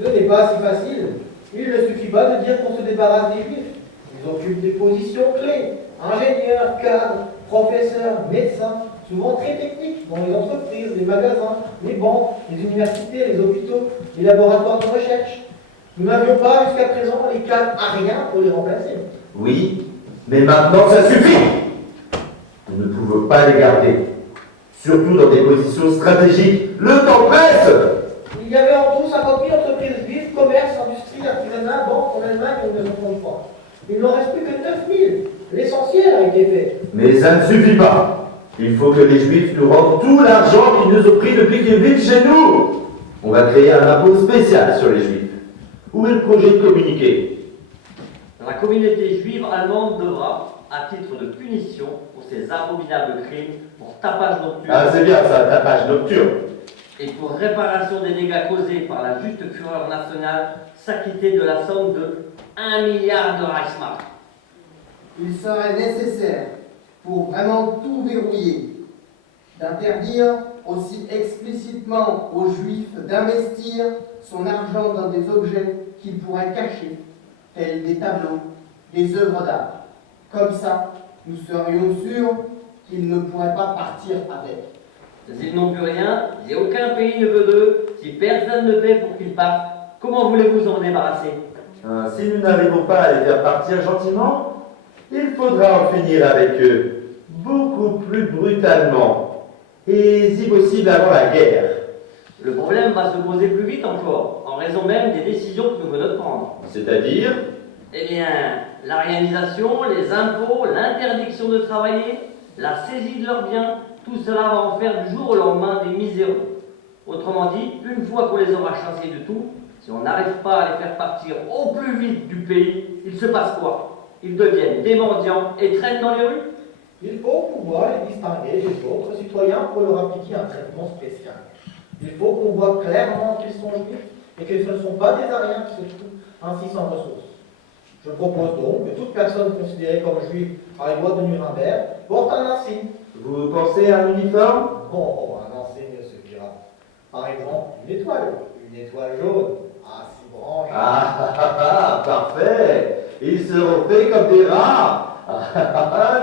Ce n'est pas si facile. Il ne suffit pas de dire qu'on se débarrasse des Juifs. Ils occupent des positions clés. Ingénieurs, cadres, professeurs, médecins, souvent très techniques, dans les entreprises, les magasins, les banques, les universités, les hôpitaux, les laboratoires de recherche. Nous n'avions pas jusqu'à présent les cadres à rien pour les remplacer. Oui, mais maintenant ça suffit. Nous ne pouvons pas les garder, surtout dans des positions stratégiques. Le temps presse. Il y avait en tout 50 000 entreprises juives, commerce, industrie, artisanat, banque en Allemagne en 1933. Il n'en reste plus que 9 000. L'essentiel a été fait. Mais ça ne suffit pas. Il faut que les Juifs nous rendent tout l'argent qu'ils nous ont pris depuis qu'ils vivent chez nous. On va créer un impôt spécial sur les Juifs. Où est le projet de communiquer? La communauté juive allemande devra, à titre de punition pour ces abominables crimes, pour tapage nocturne. Ah, c'est bien ça, tapage nocturne. Et pour réparation des dégâts causés par la juste fureur nationale, s'acquitter de la somme de 1 milliard de Reichsmark. Il serait nécessaire, pour vraiment tout verrouiller, d'interdire aussi explicitement aux Juifs d'investir son argent dans des objets qu'il pourrait cacher, tels des tableaux, des œuvres d'art. Comme ça, nous serions sûrs qu'ils ne pourraient pas partir avec. Ils n'ont plus rien, et aucun pays ne veut d'eux. Si personne ne paie pour qu'ils partent, comment voulez-vous en débarrasser? Si nous n'arrivons pas à les faire partir gentiment, il faudra en finir avec eux, beaucoup plus brutalement, et si possible avant la guerre. Le problème va se poser plus vite encore, en raison même des décisions que nous venons de prendre. C'est-à-dire? Eh bien, l'arianisation, les impôts, l'interdiction de travailler, la saisie de leurs biens, tout cela va en faire du jour au lendemain des miséreux. Autrement dit, une fois qu'on les aura chassés de tout, si on n'arrive pas à les faire partir au plus vite du pays, il se passe quoi? Ils deviennent des mendiants et traînent dans les rues? Il faut pouvoir les distinguer des autres citoyens pour leur appliquer un traitement spécial. Il faut qu'on voit clairement qu'ils sont juifs et que ce ne sont pas des Ariens qui se trouvent ainsi sans ressources. Je propose donc que toute personne considérée comme juive par les lois de Nuremberg porte un insigne. Vous pensez à un uniforme? Bon, un insigne suffira. Par exemple, une étoile jaune, à 6 branches. Ah, parfait. Ils seront faits comme des rats.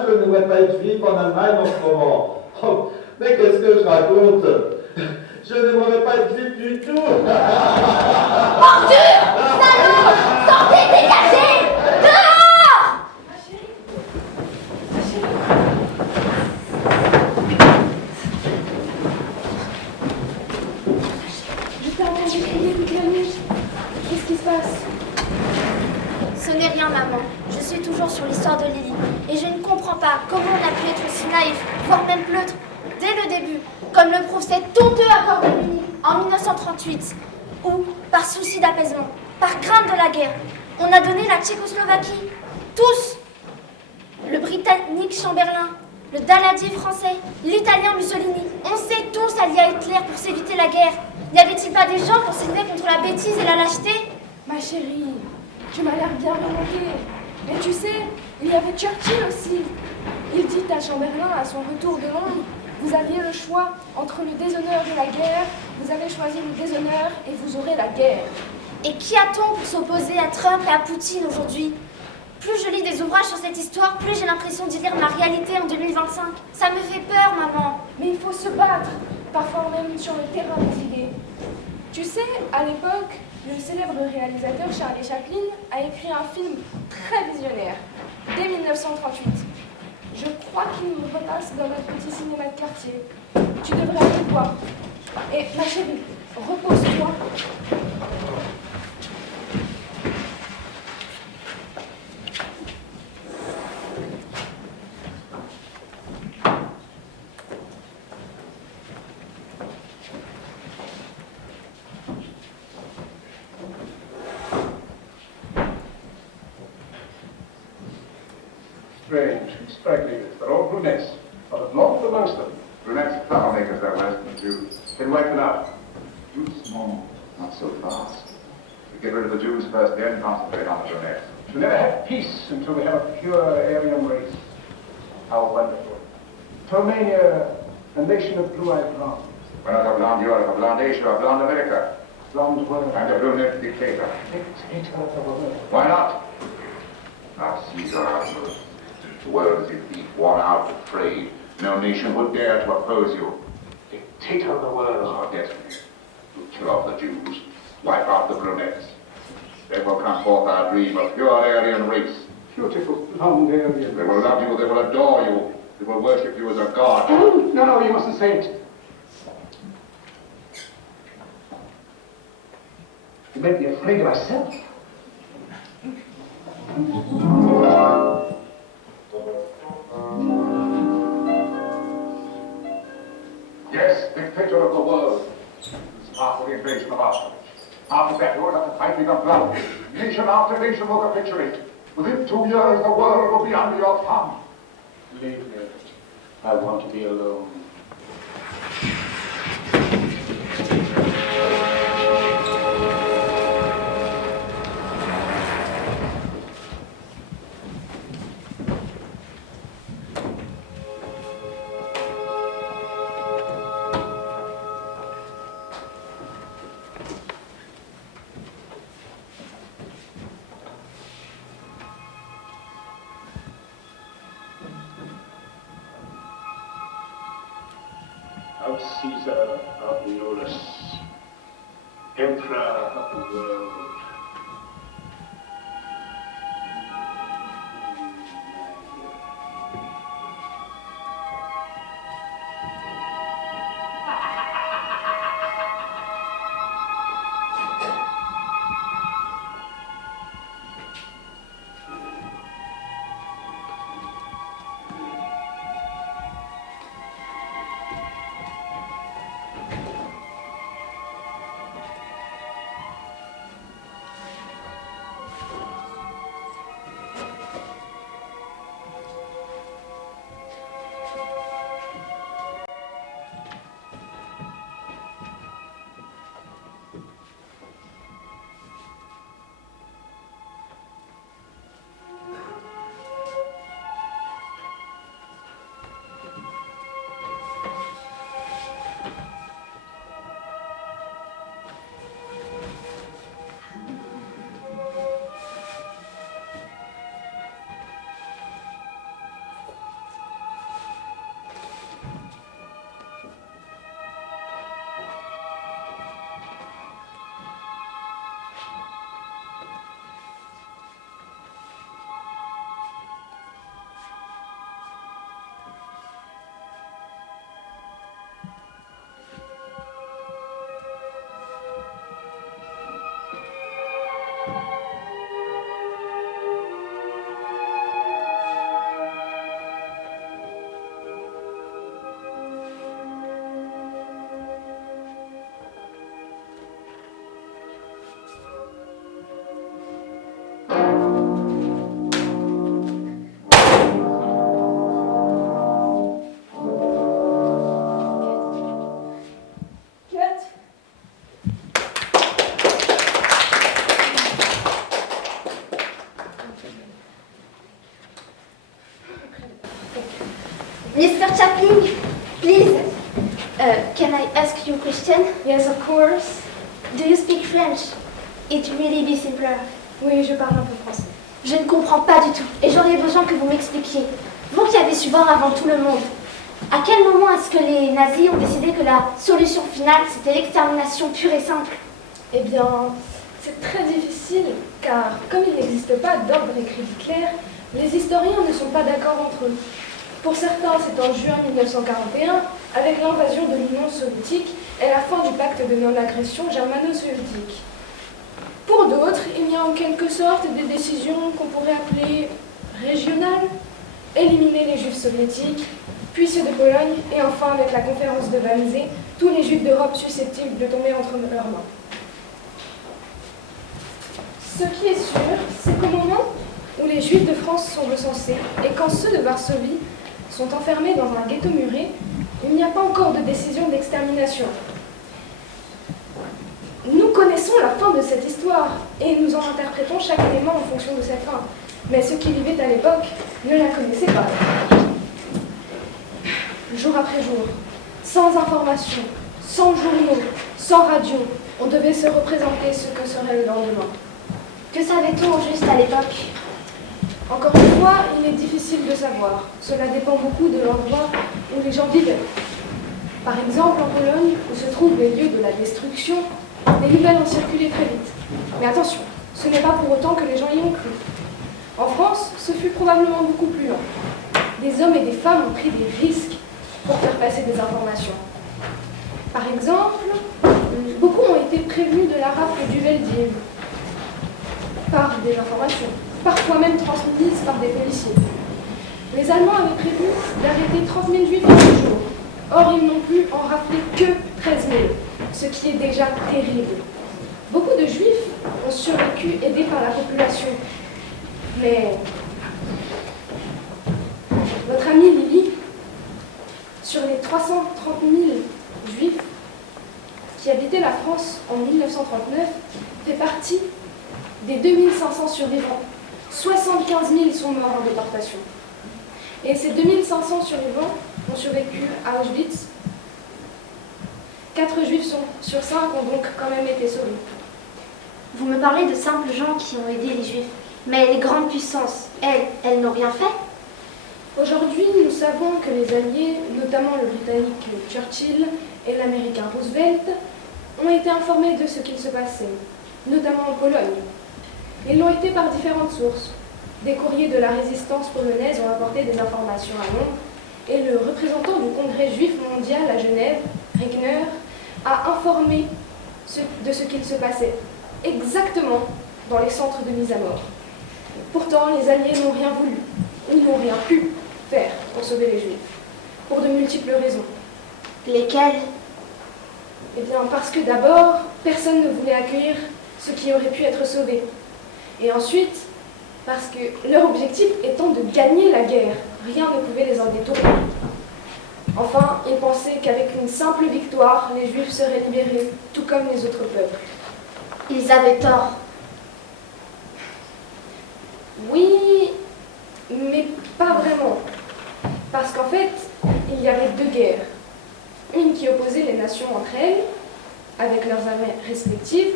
Je ne voudrais pas être juif en Allemagne en ce moment. Oh, mais qu'est-ce que je raconte? Je ne voudrais pas être juif du tout. Ordure! Salaud! Sortez, dégagez! Dehors! Je t'ai entendu crier toute la nuit. pas comment on a pu être aussi naïf, voire même pleutre, dès le début, comme le prouve cet honteux accord de Munich en 1938, où, par souci d'apaisement, par crainte de la guerre, on a donné la Tchécoslovaquie, tous, le Britannique Chamberlain, le Daladier français, l'Italien Mussolini, on s'est tous alliés à Hitler pour s'éviter la guerre. N'y avait-il pas des gens pour s'élever contre la bêtise et la lâcheté? Ma chérie, tu m'as l'air bien remontée. Mais tu sais, il y avait Churchill aussi. Il dit à Chamberlain, à son retour de Londres, vous aviez le choix entre le déshonneur et la guerre, vous avez choisi le déshonneur et vous aurez la guerre. Et qui a-t-on pour s'opposer à Trump et à Poutine aujourd'hui? Plus je lis des ouvrages sur cette histoire, plus j'ai l'impression d'y lire ma réalité en 2025. Ça me fait peur, maman. Mais il faut se battre, parfois même sur le terrain des idées. Tu sais, à l'époque, le célèbre réalisateur Charlie Chaplin a écrit un film très visionnaire, dès 1938. Je crois qu'il repasse dans notre petit cinéma de quartier. Tu devrais aller le voir. Et ma chérie, repose-toi. Strange, striking. They're all brunettes, not a blonde amongst them. Brunettes, flower makers, they're worse than Jews. Then wipe them out. Jews? No, not so fast. We get rid of the Jews first, then concentrate on the brunettes. We'll never have peace until we have a pure Aryan race. How wonderful. To Romania, a nation of blue-eyed blondes. We're not a blonde Europe, a blonde Asia, a blonde America. Blonde world. And a brunette dictator. Dictator of the world. Why not? Not Caesar. The world is defeat, worn out, afraid. No nation would dare to oppose you. Dictator of the world. Oh, destiny. You kill off the Jews, wipe out the brunettes. Then will come forth our dream of pure Aryan race. Beautiful blonde Aryan. They will love you, they will adore you, they will worship you as a god. No, you mustn't say it. You make me afraid of myself. Yes, dictator of the world. This is half of the invasion of Auschwitz. After that, you will have to fight with the blood. Nation after nation will capitulate. Within 2 years, the world will be under your thumb. Leave me. I want to be alone. Of Caesar of Neolus, Emperor of the world. Mr. Chaplin, please, can I ask you a question? Yes, of course. Do you speak French? It really be simpler. Oui, je parle un peu français. Je ne comprends pas du tout et j'aurais besoin que vous m'expliquiez. Vous qui avez su voir avant tout le monde, à quel moment est-ce que les nazis ont décidé que la solution finale c'était l'extermination pure et simple? Eh bien, c'est très difficile car comme il n'existe pas d'ordre écrit d'Hitler, les historiens ne sont pas d'accord entre eux. Pour certains, c'est en juin 1941, avec l'invasion de l'Union soviétique et la fin du pacte de non-agression germano-soviétique. Pour d'autres, il y a en quelque sorte des décisions qu'on pourrait appeler régionales, éliminer les juifs soviétiques, puis ceux de Pologne, et enfin, avec la conférence de Wannsee, tous les juifs d'Europe susceptibles de tomber entre leurs mains. Ce qui est sûr, c'est qu'au moment où les juifs de France sont recensés, et quand ceux de Varsovie sont enfermés dans un ghetto muré, il n'y a pas encore de décision d'extermination. Nous connaissons la fin de cette histoire, et nous en interprétons chaque élément en fonction de cette fin. Mais ceux qui vivaient à l'époque ne la connaissaient pas. Jour après jour, sans information, sans journaux, sans radio, on devait se représenter ce que serait le lendemain. Que savait-on au juste à l'époque? Encore une fois, il est difficile de savoir. Cela dépend beaucoup de l'endroit où les gens vivaient. Par exemple, en Pologne, où se trouvent les lieux de la destruction, les nouvelles ont circulé très vite. Mais attention, ce n'est pas pour autant que les gens y ont cru. En France, ce fut probablement beaucoup plus lent. Des hommes et des femmes ont pris des risques pour faire passer des informations. Par exemple, beaucoup ont été prévenus de la rafle du Veldiv par des informations, parfois même transmises par des policiers. Les Allemands avaient prévu d'arrêter 30 000 juifs en 2 jours. Or, ils n'ont pu en rafler que 13 000, ce qui est déjà terrible. Beaucoup de juifs ont survécu aidés par la population. Mais votre amie Lily, sur les 330 000 juifs qui habitaient la France en 1939, fait partie des 2500 survivants. 75 000 sont morts en déportation. Et ces 2500 survivants ont survécu à Auschwitz. 4 juifs sur 5 ont donc quand même été sauvés. Vous me parlez de simples gens qui ont aidé les juifs. Mais les grandes puissances, elles n'ont rien fait? Aujourd'hui, nous savons que les Alliés, notamment le Britannique Churchill et l'Américain Roosevelt, ont été informés de ce qu'il se passait, notamment en Pologne. Ils l'ont été par différentes sources. Des courriers de la résistance polonaise ont apporté des informations à Londres, et le représentant du Congrès juif mondial à Genève, Regner, a informé de ce qu'il se passait exactement dans les centres de mise à mort. Pourtant, les Alliés n'ont rien voulu, ou n'ont rien pu faire pour sauver les Juifs, pour de multiples raisons. Lesquelles? Eh bien, parce que d'abord, personne ne voulait accueillir ceux qui auraient pu être sauvés. Et ensuite, parce que leur objectif étant de gagner la guerre, rien ne pouvait les en détourner. Enfin, ils pensaient qu'avec une simple victoire, les Juifs seraient libérés, tout comme les autres peuples. Ils avaient tort. Oui, mais pas vraiment. Parce qu'en fait, il y avait 2 guerres. Une qui opposait les nations entre elles, avec leurs armées respectives,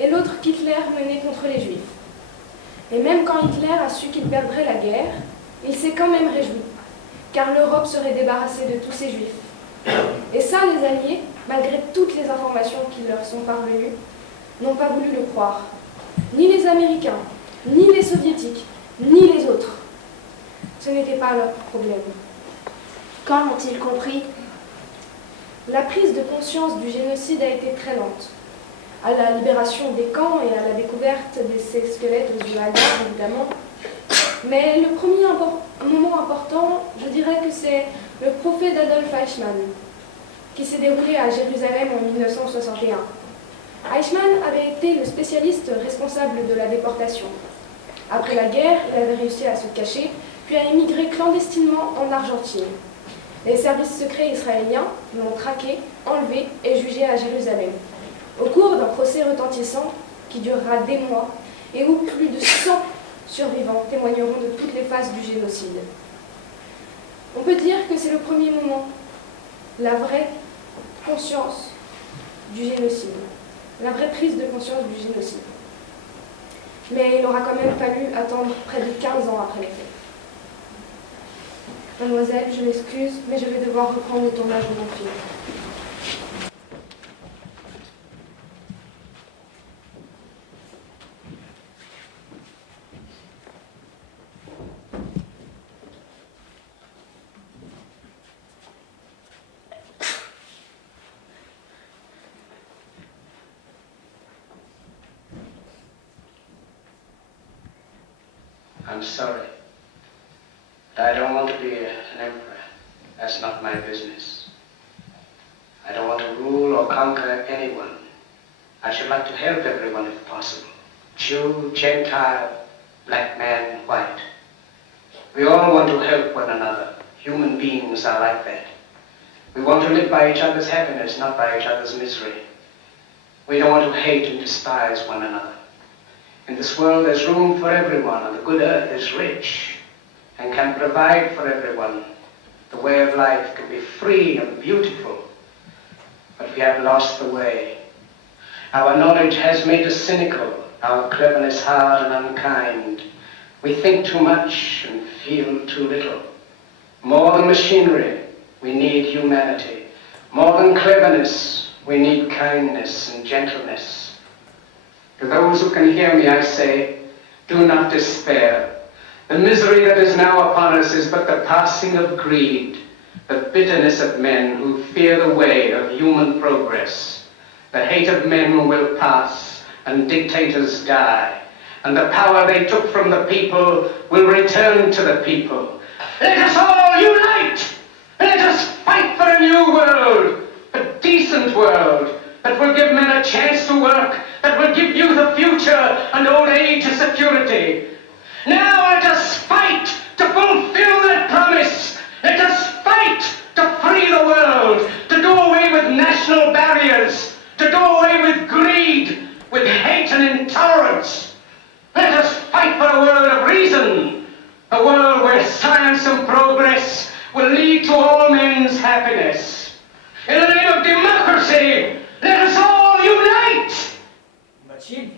et l'autre qu'Hitler menait contre les Juifs. Et même quand Hitler a su qu'il perdrait la guerre, il s'est quand même réjoui, car l'Europe serait débarrassée de tous ces Juifs. Et ça, les Alliés, malgré toutes les informations qui leur sont parvenues, n'ont pas voulu le croire. Ni les Américains, ni les Soviétiques, ni les autres. Ce n'était pas leur problème. Quand ont-ils compris? La prise de conscience du génocide a été très lente. À la libération des camps et à la découverte de ces squelettes aux yeux hagards, évidemment. Mais le premier moment important, je dirais que c'est le procès d'Adolf Eichmann, qui s'est déroulé à Jérusalem en 1961. Eichmann avait été le spécialiste responsable de la déportation. Après la guerre, il avait réussi à se cacher, puis à émigrer clandestinement en Argentine. Les services secrets israéliens l'ont traqué, enlevé et jugé à Jérusalem, au cours d'un procès retentissant qui durera des mois et où plus de 100 survivants témoigneront de toutes les phases du génocide. On peut dire que c'est le premier moment, la vraie conscience du génocide, la vraie prise de conscience du génocide. Mais il aura quand même fallu attendre près de 15 ans après les faits. Mademoiselle, je m'excuse, mais je vais devoir reprendre le tournage de mon film. I'm sorry. I don't want to be an emperor. That's not my business. I don't want to rule or conquer anyone. I should like to help everyone if possible. Jew, Gentile, black man, white. We all want to help one another. Human beings are like that. We want to live by each other's happiness, not by each other's misery. We don't want to hate and despise one another. In this world there's room for everyone, and the good earth is rich and can provide for everyone. The way of life can be free and beautiful, but we have lost the way. Our knowledge has made us cynical, our cleverness hard and unkind. We think too much and feel too little. More than machinery, we need humanity. More than cleverness, we need kindness and gentleness. To those who can hear me, I say, do not despair. The misery that is now upon us is but the passing of greed, the bitterness of men who fear the way of human progress. The hate of men will pass, and dictators die, and the power they took from the people will return to the people. Let us all unite! Let us fight for a new world, a decent world, that will give men a chance to work, that will give youth a future and old age a security. Now let us fight to fulfill that promise. Let us fight to free the world, to do away with national barriers, to do away with greed, with hate and intolerance. Let us fight for a world of reason, a world where science and progress will lead to all men's happiness. In the name of democracy, let us all unite! Mathilde?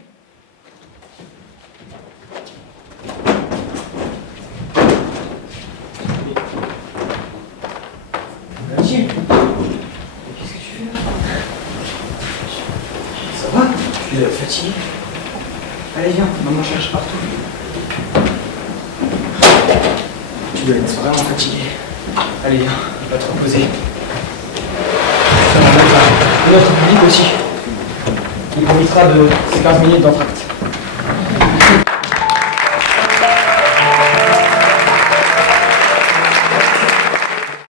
Mathilde? Mais qu'est-ce que tu fais là? Ça va? Tu es fatiguée? Allez viens, maman cherche partout. Tu dois être vraiment fatiguée. Allez viens, va te reposer. Ça va mettre notre public aussi. Il profitera de ces 15 minutes d'entracte.